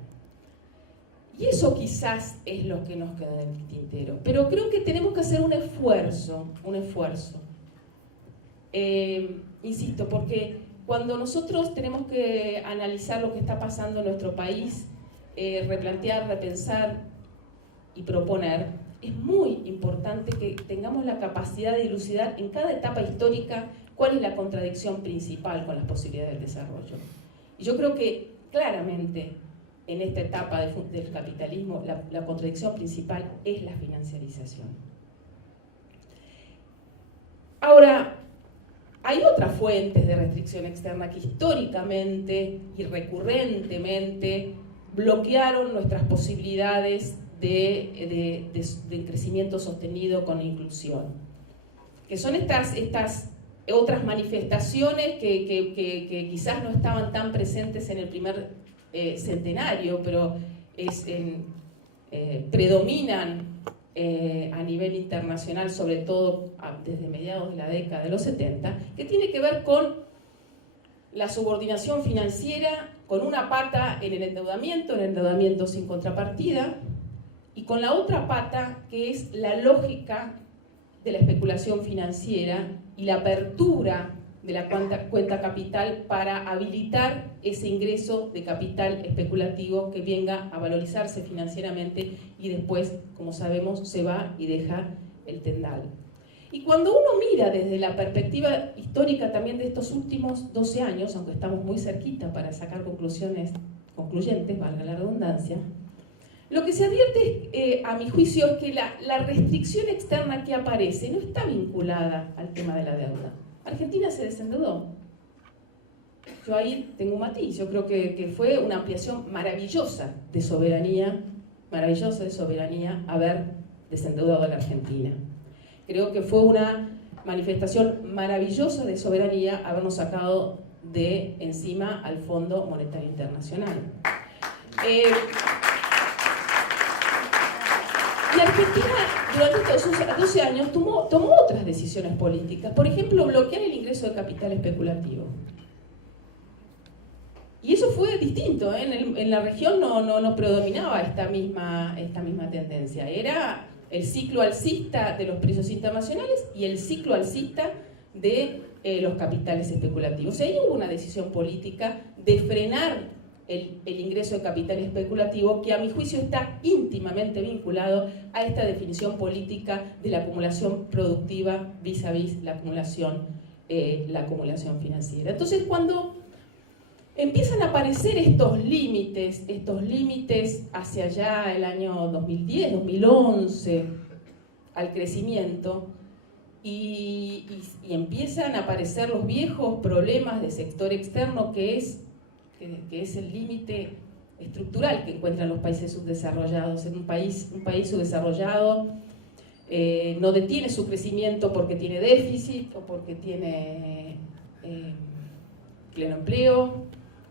Y eso quizás es lo que nos queda en el tintero. Pero creo que tenemos que hacer un esfuerzo. Insisto, porque cuando nosotros tenemos que analizar lo que está pasando en nuestro país, replantear, repensar y proponer, es muy importante que tengamos la capacidad de dilucidar en cada etapa histórica cuál es la contradicción principal con las posibilidades del desarrollo. Y yo creo que claramente en esta etapa del capitalismo la contradicción principal es la financiarización. Ahora, hay otras fuentes de restricción externa que históricamente y recurrentemente bloquearon nuestras posibilidades de crecimiento sostenido con inclusión, que son estas otras manifestaciones que quizás no estaban tan presentes en el primer centenario, pero predominan a nivel internacional, sobre todo desde mediados de la década de los 70, que tiene que ver con la subordinación financiera, con una pata en el endeudamiento sin contrapartida, y con la otra pata que es la lógica de la especulación financiera y la apertura de la cuenta capital para habilitar ese ingreso de capital especulativo que venga a valorizarse financieramente y después, como sabemos, se va y deja el tendal. Y cuando uno mira desde la perspectiva histórica también de estos últimos 12 años, aunque estamos muy cerquita para sacar conclusiones concluyentes, valga la redundancia, lo que se advierte, a mi juicio, es que la restricción externa que aparece no está vinculada al tema de la deuda. Argentina se desendeudó. Yo ahí tengo un matiz, yo creo que fue una ampliación maravillosa de soberanía haber desendeudado a la Argentina. Creo que fue una manifestación maravillosa de soberanía habernos sacado de encima al Fondo Monetario Internacional. Y Argentina, durante estos 12 años, tomó otras decisiones políticas. Por ejemplo, bloquear el ingreso de capital especulativo. Y eso fue distinto, ¿eh? En la región no predominaba esta misma tendencia. Era el ciclo alcista de los precios internacionales y el ciclo alcista de los capitales especulativos. Ahí hubo una decisión política de frenar el ingreso de capital especulativo, que a mi juicio está íntimamente vinculado a esta definición política de la acumulación productiva vis a vis la acumulación financiera. Entonces, cuando empiezan a aparecer estos límites hacia allá el año 2010, 2011, al crecimiento, y empiezan a aparecer los viejos problemas de sector externo, que es el límite estructural que encuentran los países subdesarrollados. En un país subdesarrollado no detiene su crecimiento porque tiene déficit o porque tiene pleno empleo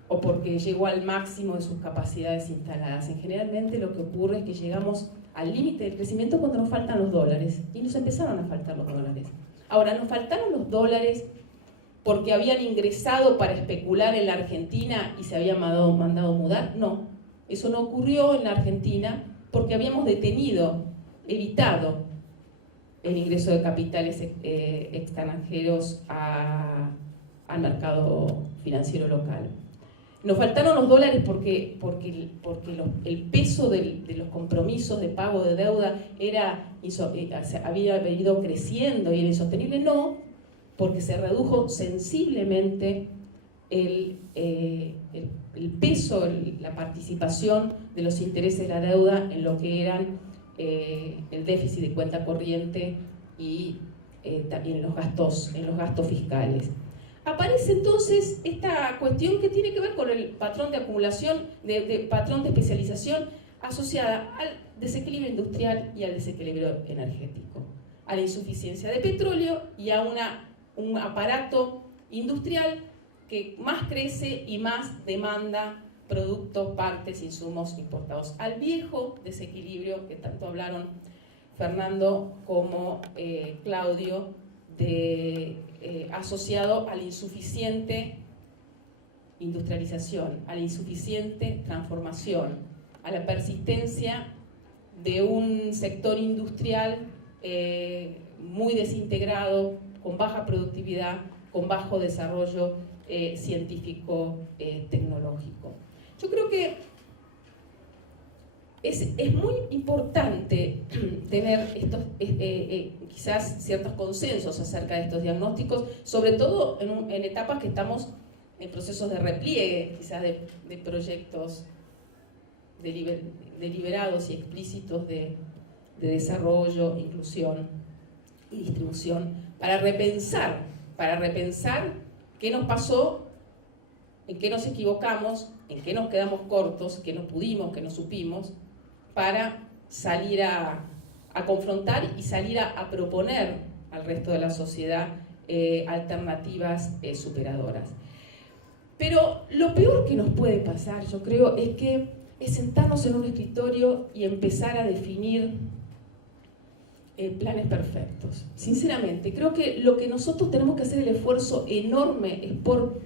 o porque llegó al máximo de sus capacidades instaladas. Generalmente lo que ocurre es que llegamos al límite del crecimiento cuando nos faltan los dólares, y nos empezaron a faltar los dólares. Ahora, ¿nos faltaron los dólares porque habían ingresado para especular en la Argentina y se habían mandado mudar? No, eso no ocurrió en la Argentina porque habíamos evitado el ingreso de capitales extranjeros al mercado financiero local. Nos faltaron los dólares porque el peso de los compromisos de pago de deuda había venido creciendo y era insostenible. No, porque se redujo sensiblemente el peso, la participación de los intereses de la deuda en lo que eran el déficit de cuenta corriente y también en los gastos fiscales. Aparece entonces esta cuestión que tiene que ver con el patrón de acumulación, patrón de especialización asociada al desequilibrio industrial y al desequilibrio energético, a la insuficiencia de petróleo y a un aparato industrial que más crece y más demanda productos, partes, insumos importados. Al viejo desequilibrio que tanto hablaron Fernando como Claudio, asociado a la insuficiente industrialización, a la insuficiente transformación, a la persistencia de un sector industrial muy desintegrado, con baja productividad, con bajo desarrollo científico-tecnológico. Yo creo que es muy importante tener quizás ciertos consensos acerca de estos diagnósticos, sobre todo en etapas que estamos en procesos de repliegue, quizás de proyectos deliberados y explícitos de desarrollo, inclusión y distribución, para repensar qué nos pasó, en qué nos equivocamos, en qué nos quedamos cortos, qué no pudimos, qué no supimos, para salir a confrontar y salir a proponer al resto de la sociedad alternativas superadoras. Pero lo peor que nos puede pasar, yo creo, es sentarnos en un escritorio y empezar a definir planes perfectos. Sinceramente, creo que lo que nosotros tenemos que hacer el esfuerzo enorme es por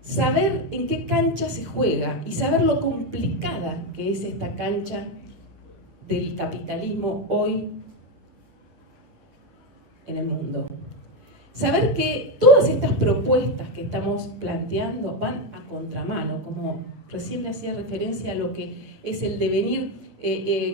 saber en qué cancha se juega y saber lo complicada que es esta cancha del capitalismo hoy en el mundo. Saber que todas estas propuestas que estamos planteando van a contramano, como recién le hacía referencia a lo que es el devenir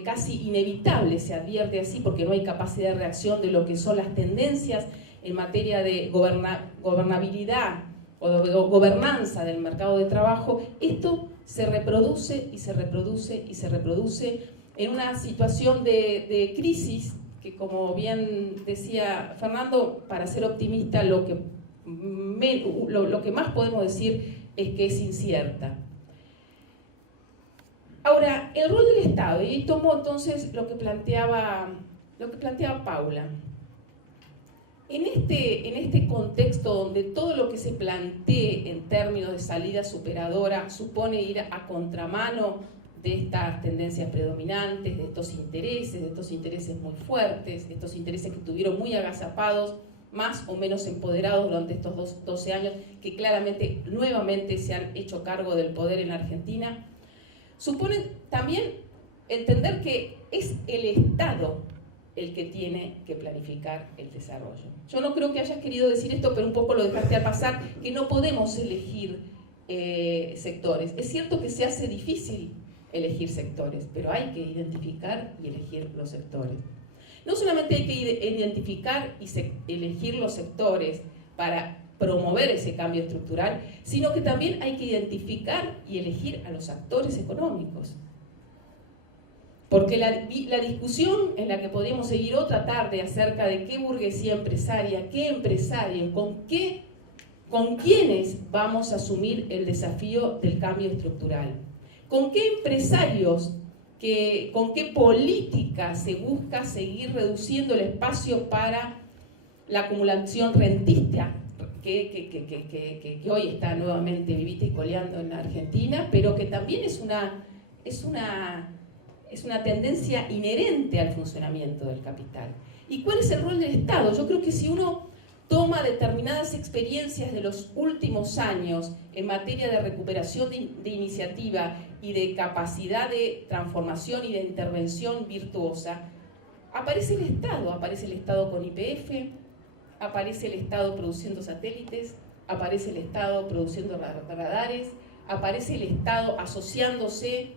casi inevitable, se advierte así, porque no hay capacidad de reacción de lo que son las tendencias en materia de gobernabilidad o de gobernanza del mercado de trabajo. Esto se reproduce y se reproduce y se reproduce en una situación de crisis que, como bien decía Fernando, para ser optimista, lo que más podemos decir es que es incierta. Ahora, el rol del Estado, y tomo entonces lo que planteaba Paula. En este contexto donde todo lo que se plantee en términos de salida superadora supone ir a contramano de estas tendencias predominantes, de estos intereses muy fuertes, de estos intereses que estuvieron muy agazapados, más o menos empoderados durante estos 12 años, que claramente nuevamente se han hecho cargo del poder en la Argentina, supone también entender que es el Estado el que tiene que planificar el desarrollo. Yo no creo que hayas querido decir esto, pero un poco lo dejaste al pasar, que no podemos elegir sectores. Es cierto que se hace difícil elegir sectores, pero hay que identificar y elegir los sectores. No solamente hay que identificar y elegir los sectores para promover ese cambio estructural, sino que también hay que identificar y elegir a los actores económicos. Porque la discusión en la que podríamos seguir otra tarde acerca de qué burguesía empresaria, qué empresarios, con quiénes vamos a asumir el desafío del cambio estructural, con qué empresarios, con qué política se busca seguir reduciendo el espacio para la acumulación rentista que hoy está nuevamente vivita y coleando en la Argentina, pero que también es una tendencia inherente al funcionamiento del capital. ¿Y cuál es el rol del Estado? Yo creo que si uno toma determinadas experiencias de los últimos años en materia de recuperación de iniciativa y de capacidad de transformación y de intervención virtuosa, aparece el Estado con YPF, aparece el Estado produciendo satélites, aparece el Estado produciendo radares, aparece el Estado asociándose,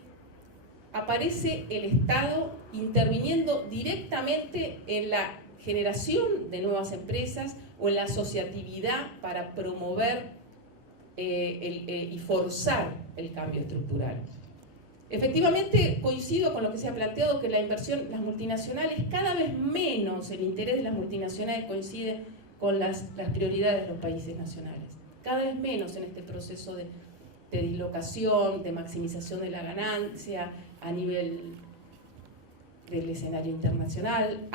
aparece el Estado interviniendo directamente en la generación de nuevas empresas o en la asociatividad para promover y forzar el cambio estructural. Efectivamente, coincido con lo que se ha planteado, que la inversión, las multinacionales, cada vez menos el interés de las multinacionales coincide con las prioridades de los países nacionales. Cada vez menos en este proceso de dislocación, de maximización de la ganancia a nivel del escenario internacional,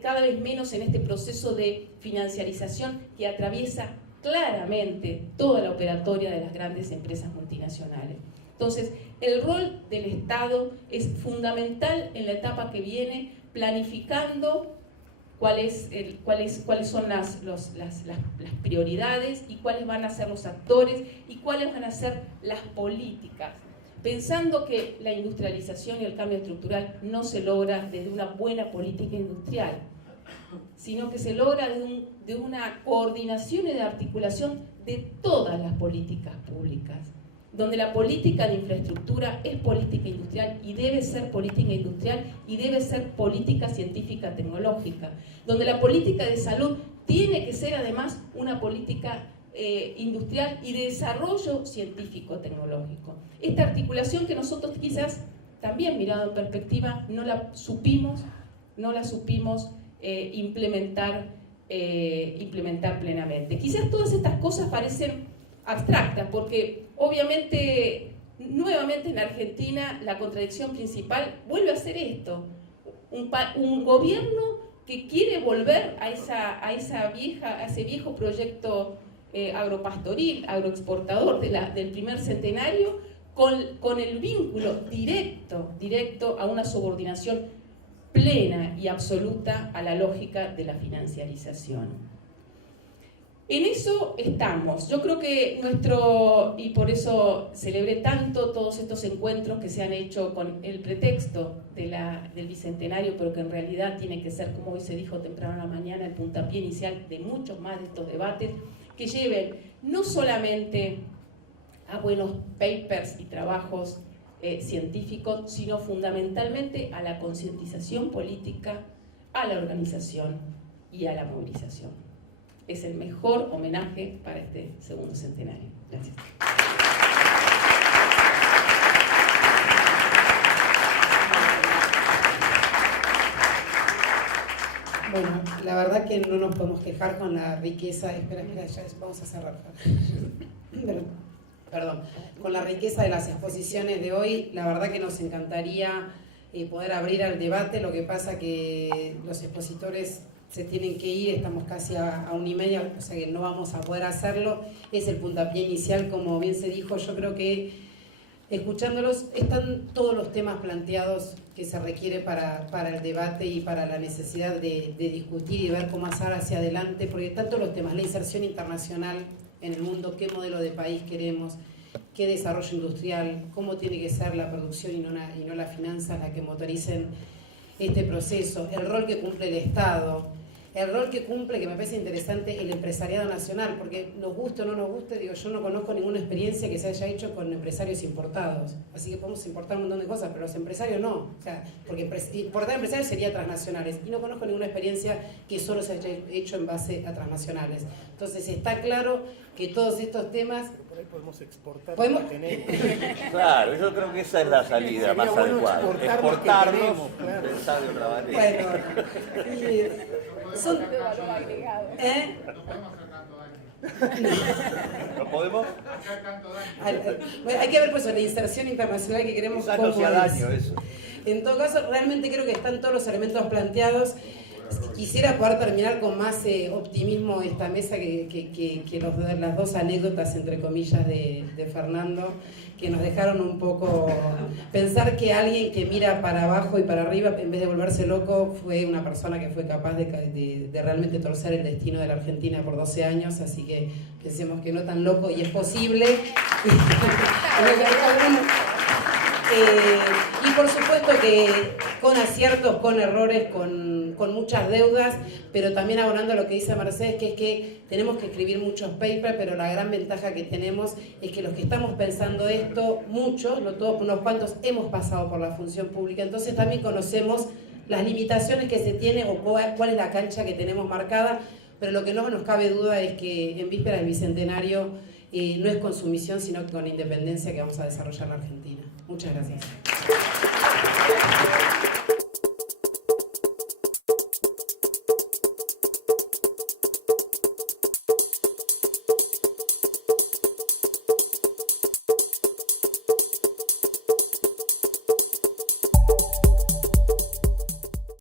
cada vez menos en este proceso de financiarización que atraviesa claramente toda la operatoria de las grandes empresas multinacionales. Entonces, el rol del Estado es fundamental en la etapa que viene, planificando cuáles son las prioridades y cuáles van a ser los actores y cuáles van a ser las políticas, pensando que la industrialización y el cambio estructural no se logra desde una buena política industrial, sino que se logra de una coordinación y de articulación de todas las políticas públicas, donde la política de infraestructura es política industrial y debe ser política industrial y debe ser política científica tecnológica, donde la política de salud tiene que ser además una política industrial y de desarrollo científico-tecnológico. Esta articulación que nosotros quizás también, mirado en perspectiva, no la supimos implementar plenamente. Quizás todas estas cosas parecen abstractas porque obviamente nuevamente en Argentina la contradicción principal vuelve a ser esto, un gobierno que quiere volver a ese viejo proyecto agropastoril, agroexportador del primer centenario, con el vínculo directo a una subordinación plena y absoluta a la lógica de la financiarización. En eso estamos. Yo creo que y por eso celebré tanto todos estos encuentros que se han hecho con el pretexto del Bicentenario, pero que en realidad tiene que ser, como hoy se dijo temprano en la mañana, el puntapié inicial de muchos más de estos debates, que lleven no solamente a buenos papers y trabajos científicos, sino fundamentalmente a la concientización política, a la organización y a la movilización. Es el mejor homenaje para este segundo centenario. Gracias. Bueno, la verdad que no nos podemos quejar con la riqueza, espera, ya vamos a cerrar. Perdón, con la riqueza de las exposiciones de hoy, la verdad que nos encantaría poder abrir al debate, lo que pasa que los expositores se tienen que ir, estamos casi a 1:30, o sea que no vamos a poder hacerlo, es el puntapié inicial, como bien se dijo, yo creo que escuchándolos están todos los temas planteados que se requiere para el debate y para la necesidad de discutir y ver cómo hacer hacia adelante, porque tanto los temas, la inserción internacional en el mundo, qué modelo de país queremos, qué desarrollo industrial, cómo tiene que ser la producción y no las finanzas las que motoricen este proceso, el rol que cumple el Estado, el rol que cumple, que me parece interesante, el empresariado nacional, porque nos guste o no nos guste, digo, yo no conozco ninguna experiencia que se haya hecho con empresarios importados, así que podemos importar un montón de cosas, pero los empresarios no, o sea, porque importar empresarios sería transnacionales, y no conozco ninguna experiencia que solo se haya hecho en base a transnacionales. Entonces está claro que todos estos temas... Pero por ahí podemos exportar ¿Podemos? lo que tenemos. Claro, yo creo que esa es la salida Sería más bueno adecuada. exportar lo que Exportarnos, tenemos, claro. pensar de otra manera. Bueno, son... ¿Eh? ¿No podemos? Bueno, hay que ver pues la inserción internacional que queremos. Quizás no sea daño eso. En todo caso, realmente creo que están todos los elementos planteados. Quisiera poder terminar con más optimismo esta mesa que las dos anécdotas, entre comillas, de Fernando, que nos dejaron un poco pensar que alguien que mira para abajo y para arriba, en vez de volverse loco, fue una persona que fue capaz de realmente torcer el destino de la Argentina por 12 años, así que pensemos que no tan loco y es posible. Y por supuesto que con aciertos, con errores, con muchas deudas, pero también abonando lo que dice Mercedes, que es que tenemos que escribir muchos papers, pero la gran ventaja que tenemos es que los que estamos pensando esto, muchos, no todos, unos cuantos, hemos pasado por la función pública, entonces también conocemos las limitaciones que se tiene o cuál es la cancha que tenemos marcada, pero lo que no nos cabe duda es que en vísperas del Bicentenario no es con sumisión, sino con independencia que vamos a desarrollar la Argentina. Muchas gracias.